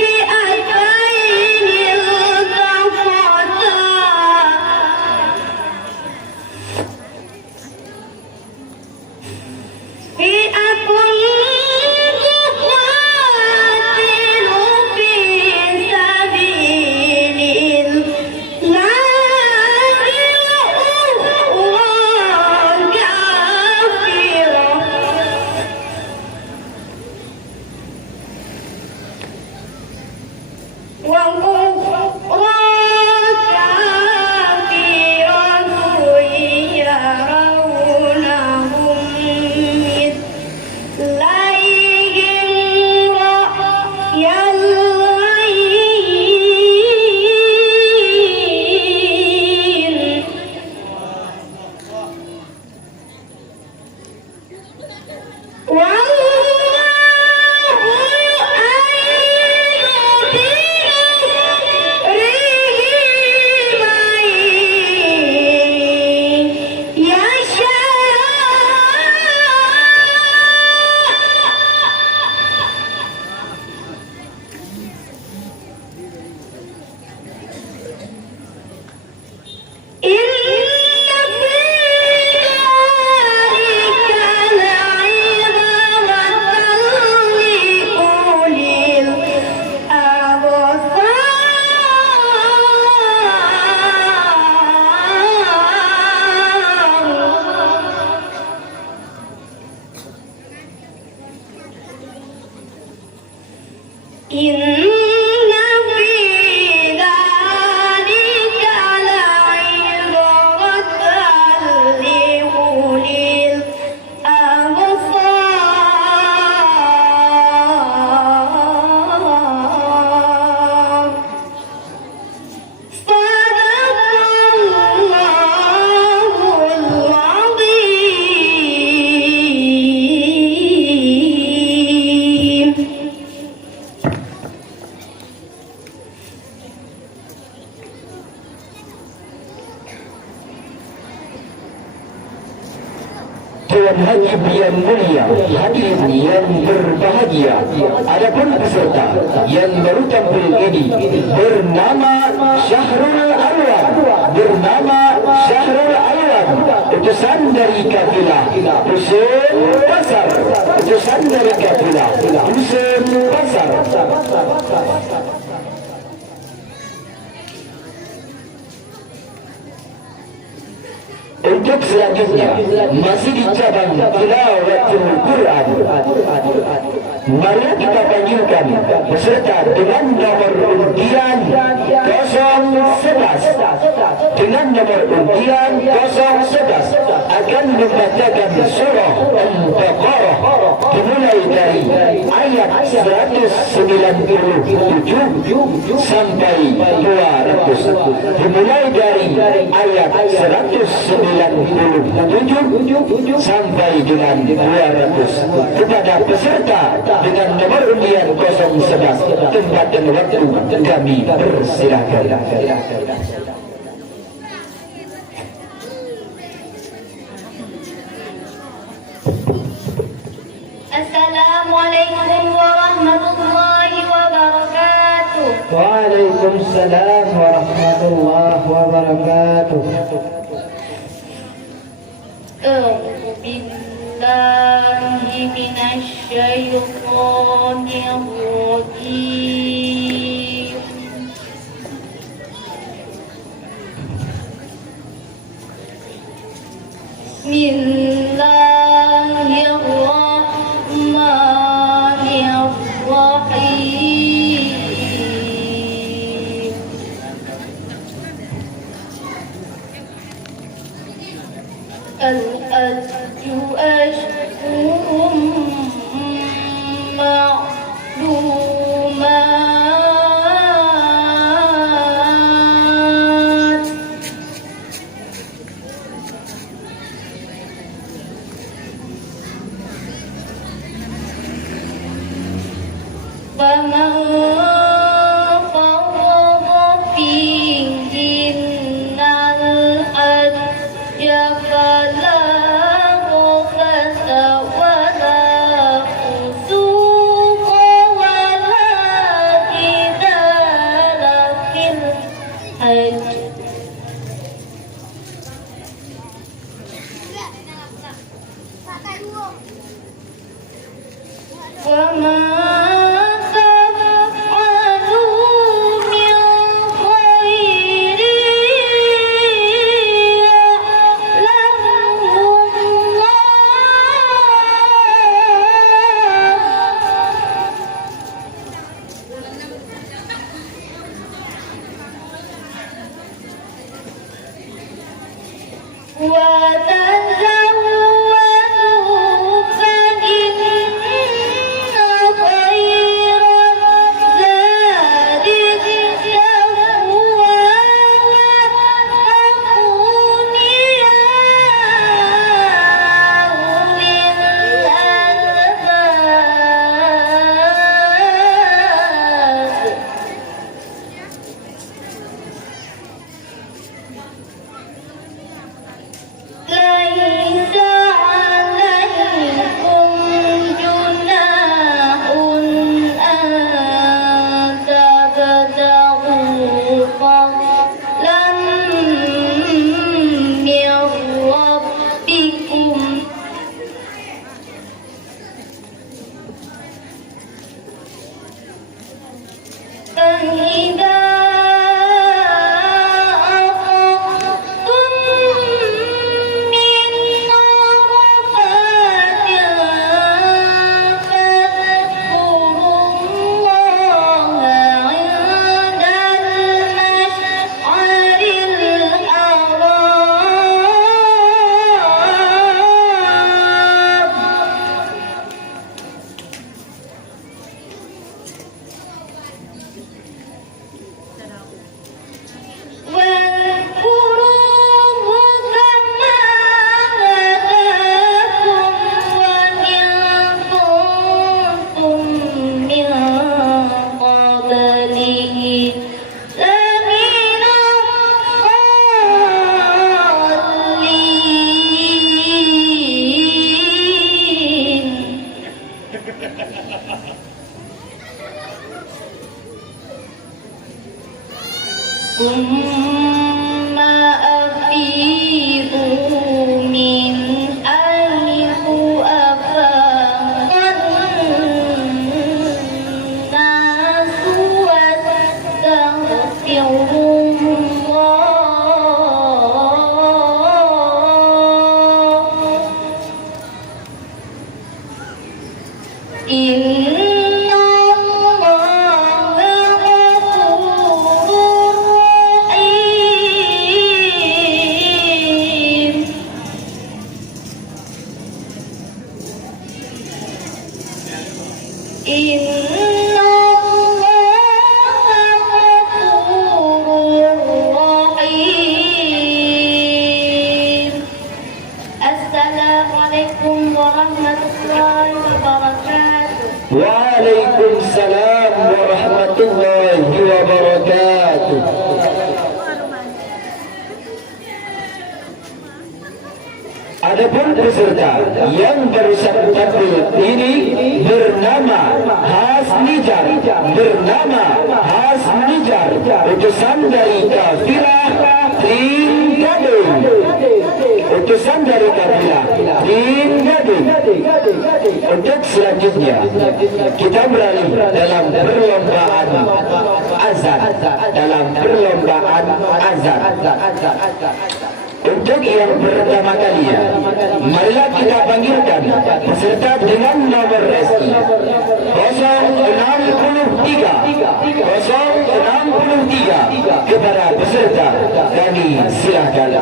فئتين التقتا فئة تقاتل في سبيل الله وأخرى كافرة يرونهم مثليهم رأي العين إن في ذلك لعبرة لأولي الأبصار صدق الله العظيم. Tuan Haji yang mulia, hadirin yang berbahagia, adapun peserta yang baru tampil ini bernama Syahrul Alwan, utusan dari kafilah Dusun Pasar, utusan dari kafilah Dusun Pasar. Untuk selanjutnya masih di cabang tilawatul Quran. Mari kita panggilkan peserta dengan nomor undian 011. Dengan nomor undian 011 akan membacakan surah Al-Baqarah dimulai dari ayat 197 sampai 200. Dimulai dari ayat 197 sampai dengan 200. Kepada peserta dengan nomor undian 011, tempat dan waktu kami persilakan. Assalamualaikum warahmatullahi wabarakatuh. Waalaikumsalam warahmatullahi wabarakatuh. A'udzu billahi minasy syaithanir rajim. Bismillahirrahmanirrahim. Al-ajju ashhurun ma'lumat. فمن فرض فيهن الحج فلا وما تفعلوا من خير يعلمه الله وتزودوا فإن خير الزاد التقوى واتقون يا أولي الألباب ليس عليكم جناح أن تبتغوا فضلا من ربكم فإذا أفضتم من عرفات فاذكروا الله عند المشعر الحرام واذكروه كما هداكم وإن كنتم من قبله لمن الضالين ثم أفيضوا من حيث أفاض الناس واستغفروا الله إن الله غفور رحيم إن الله غفور رحيم السلام عليكم ورحمة الله وبركاته Waalaikumsalam warahmatullahi wabarakatuh. Adapun peserta yang berusaha tampil ini bernama Hasnijar, utusan dari kafilah Tringgadung. Untuk selanjutnya kita beralih dalam perlombaan azan. Untuk yang pertama kalinya, marilah kita panggilkan peserta dengan nomor reski 063 kepada peserta. Kami silakan.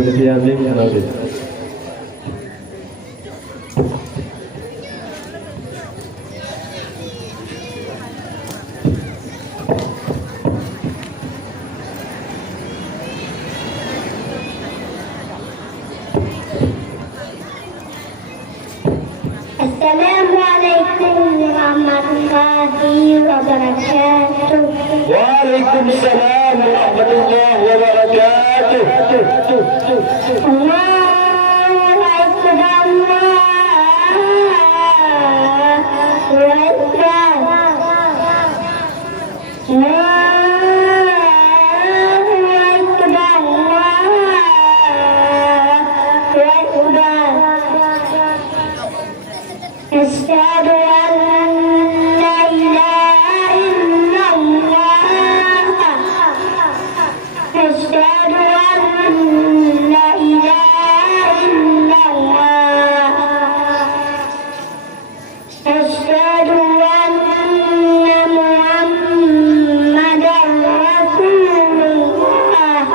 Berdiamin Maulid. warahmatullahi wabarakatuh. Waalaikumsalam warahmatullahi wabarakatuh. Allahu Akbar, Allahu Akbar. أشهد أن لا إله إلا الله أشهد أن لا إله إلا الله أشهد أن محمدا رسول الله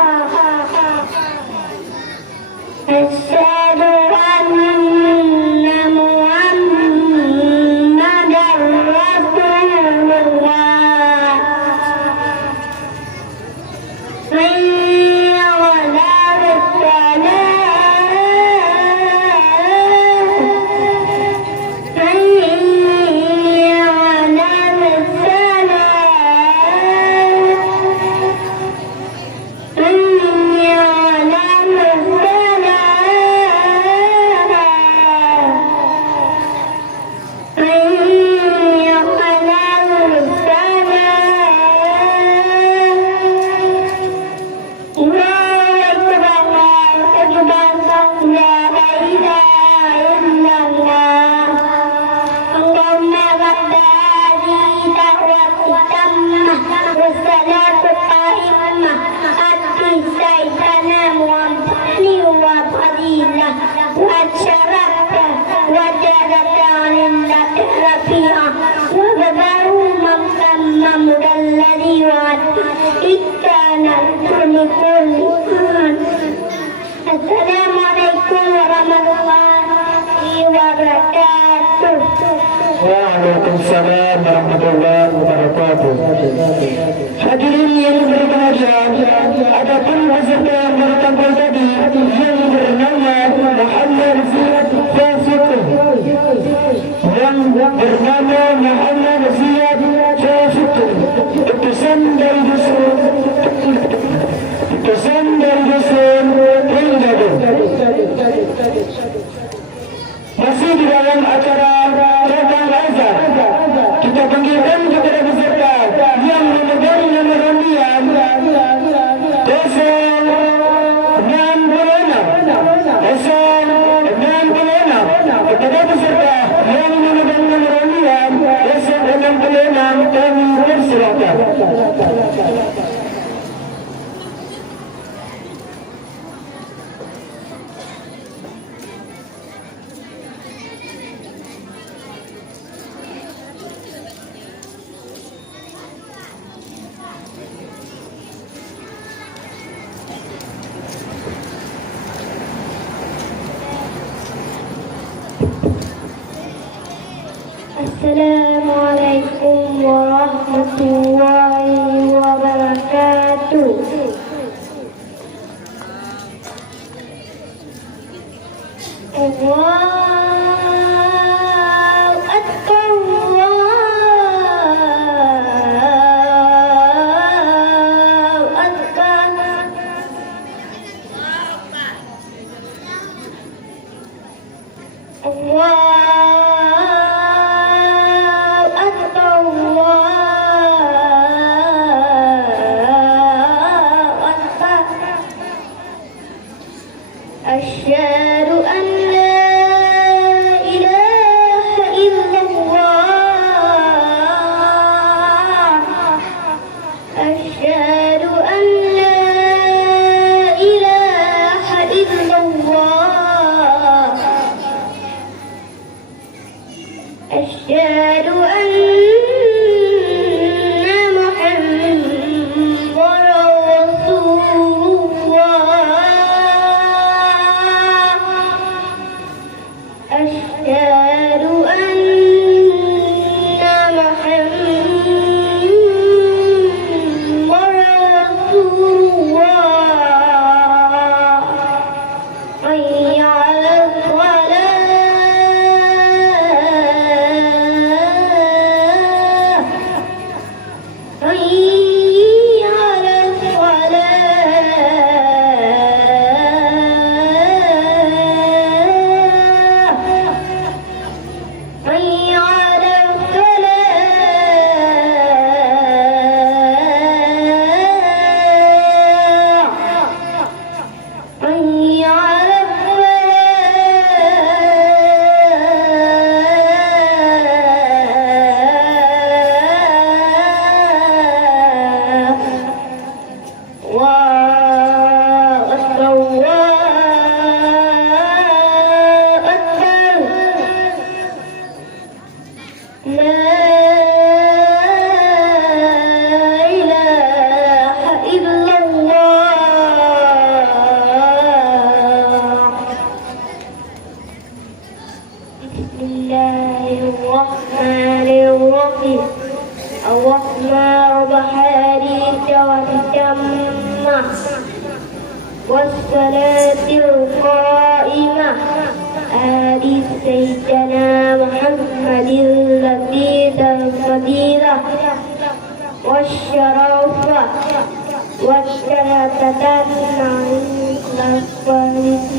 أشهد أن Assalamualaikum warahmatullahi wabarakatuh. Waalaikumsalam warahmatullahi wabarakatuh. Hadirin yang berbahagia, adapun peserta yang bertampil tadi yang bernama Muhammad Ziyad Syafiq, yang bernama Muhammad Ziyad Syafiq, utusan dari dusun Ringgadu, masih di dalam acara Rabang Azhar. Kita panggilkan kepada peserta yang memegang nomor undian 066. Kepada peserta yang memegang nomor undian 066 kami persilakan. Assalamualaikum warahmatullahi wabarakatuh. Allahu Akbar, Allahu Akbar. Allahu والتامة والصلاة القائمة آل سيدنا محمد الذي الفضيلة والشرف والشهادة عند الفريق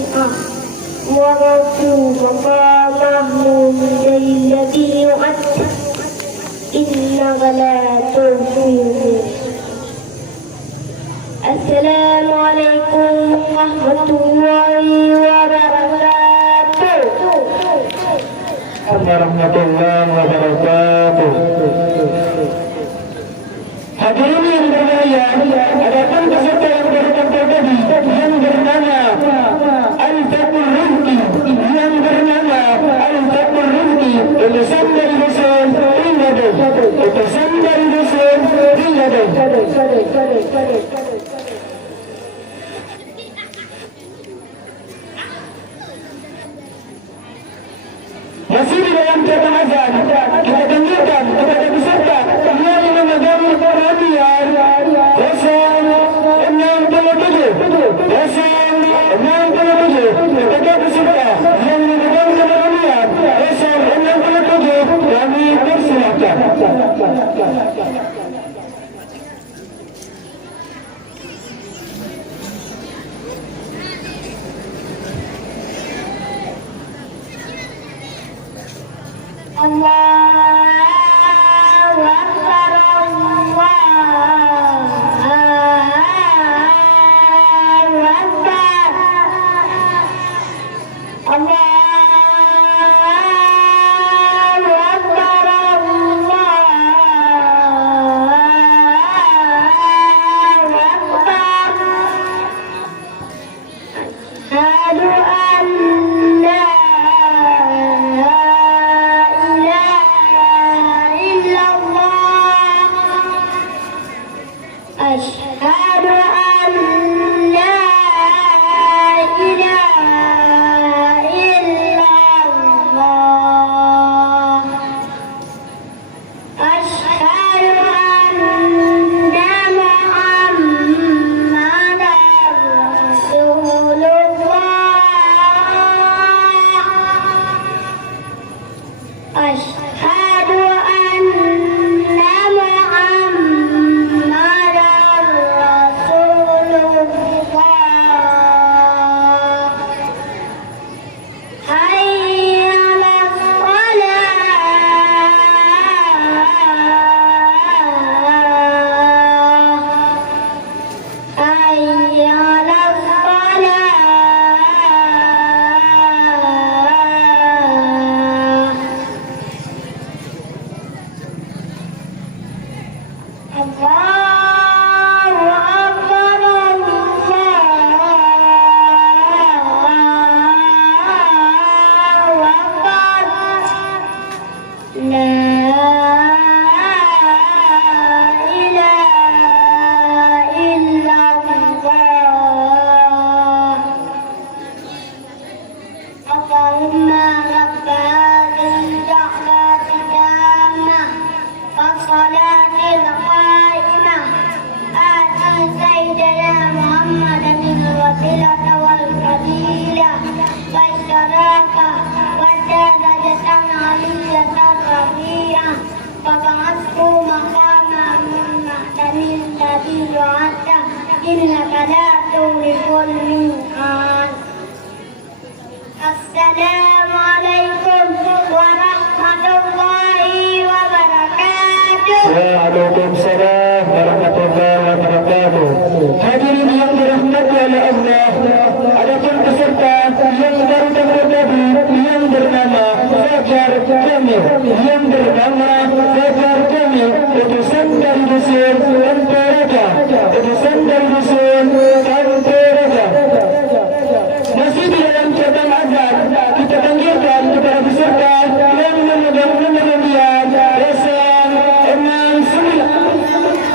ورسول مقامه الذي يؤد إنك لا تؤمن. السلام عليكم ورحمة الله وبركاته. Warahmatullahi wabarakatuh. Hadirin yang berbahagia, adapun peserta yang bertempur tadi yang bernama Al-Faqur Rizki, yang bernama Al-Faqur Rizki, utusan dari Rasul Rinadu, utusan dari Rasul Rinadu. Masih di dalam kata azan, kita dengarkan kepada peserta yang memegang hadiah Rasul 67, Rasul 67, kepada peserta yang memegang hadiah Rasul 67, kami persilahkan. Allahu Akbar, Allahu Akbar, Allahu Akbar, Allahu Akbar. Asyhadu an la أشهد أن لا إله إلا الله أشهد أن محمدا رسول الله أشهد أن إنك لا تخلف الميعاد. السلام عليكم ورحمة الله وبركاته. Waalaikumsalam warahmatullahi wabarakatuh. Hadirin yang dirahmati oleh Allah, adapun peserta yang baru tadi yang bernama Fajar Kamil, yang bernama Fajar Kamil, utusan dari Rasul tanpa raja, utusan dari Rasul tanpa raja. Masih di dalam cabang azan, kita panggilkan kepada peserta yang memegang nomor hadiah Rasul 69.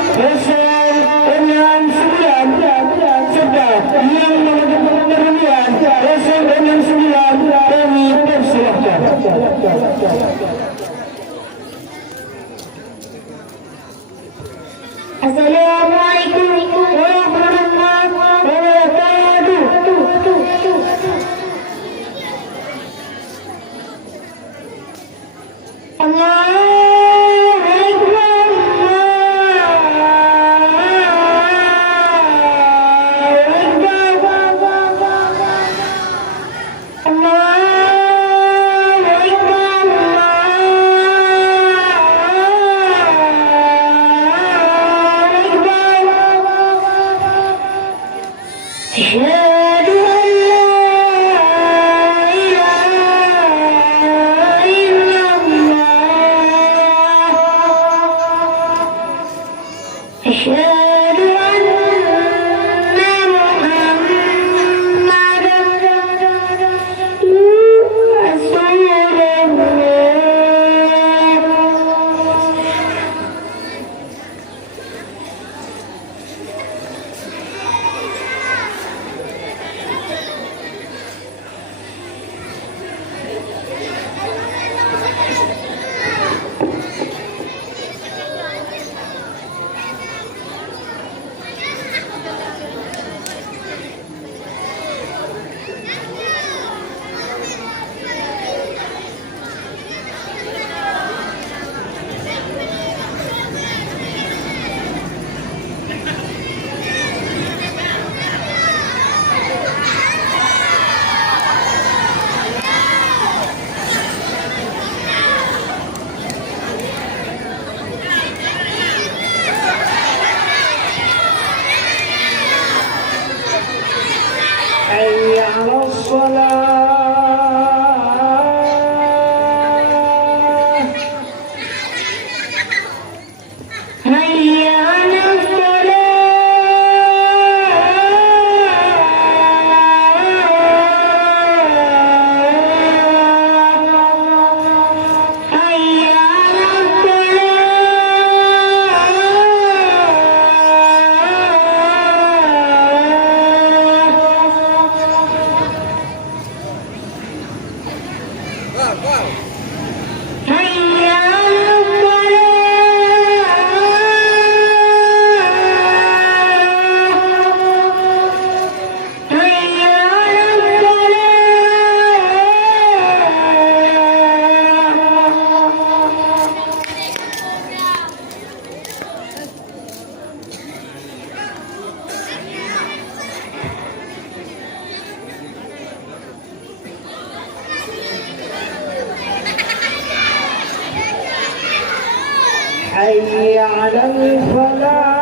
على الفلاح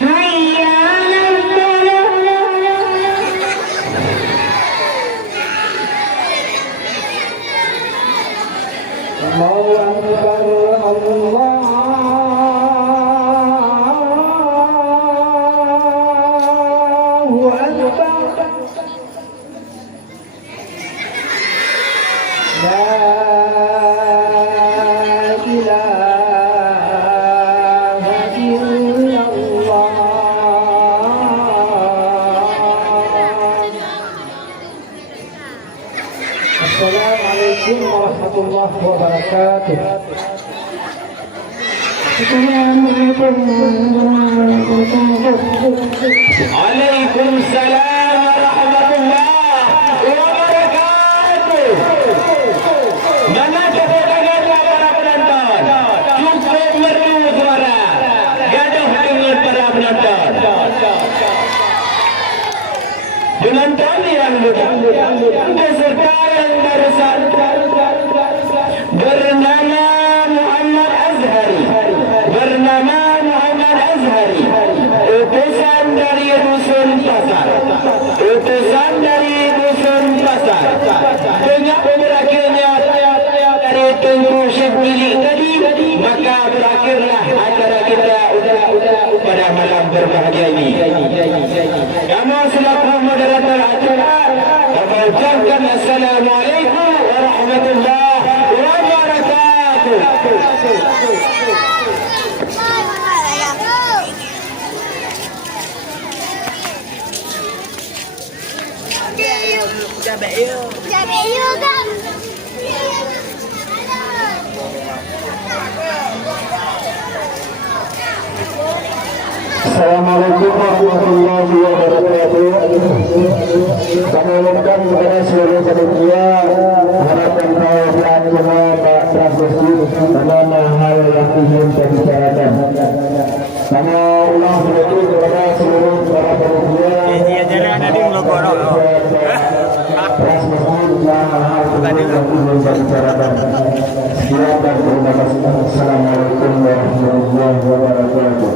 هيا على الفلاح الله أكبر الله أكبر لا إله إلا الله السلام عليكم ورحمة الله وبركاته. Waalaikumsalam warahmatullahi wabarakatuh. Mana tepuk-tangannya para penonton? Cukup merdu suara. Gaduh dengan para penonton. Penonton yang peserta yang barusan bernama Muhammad Azhari. Bernama Muhammad Azhari. Utusan dari Dusun Pasar. Utusan dari Dusun Pasar. Dengan berakhirnya dari Tunggu Syekh Milik tadi, maka berakhirlah acara kita pada malam berbahagia ini. Kamu selaku moderator acara, kami ucapkan Assalamualaikum warahmatullahi wabarakatuh. Assalamualaikum warahmatullahi wabarakatuh. Kami ucapkan kepada seluruh panitia harapan perayaan Pak Transisi mana hal yang ingin saya bicarakan. Kami ulang berarti kepada seluruh para panitia. Sekian dan terima kasih. Assalamualaikum warahmatullahi wabarakatuh.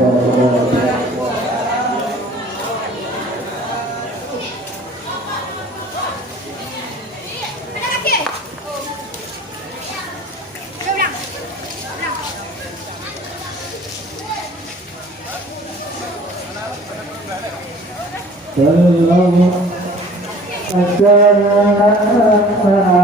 Allah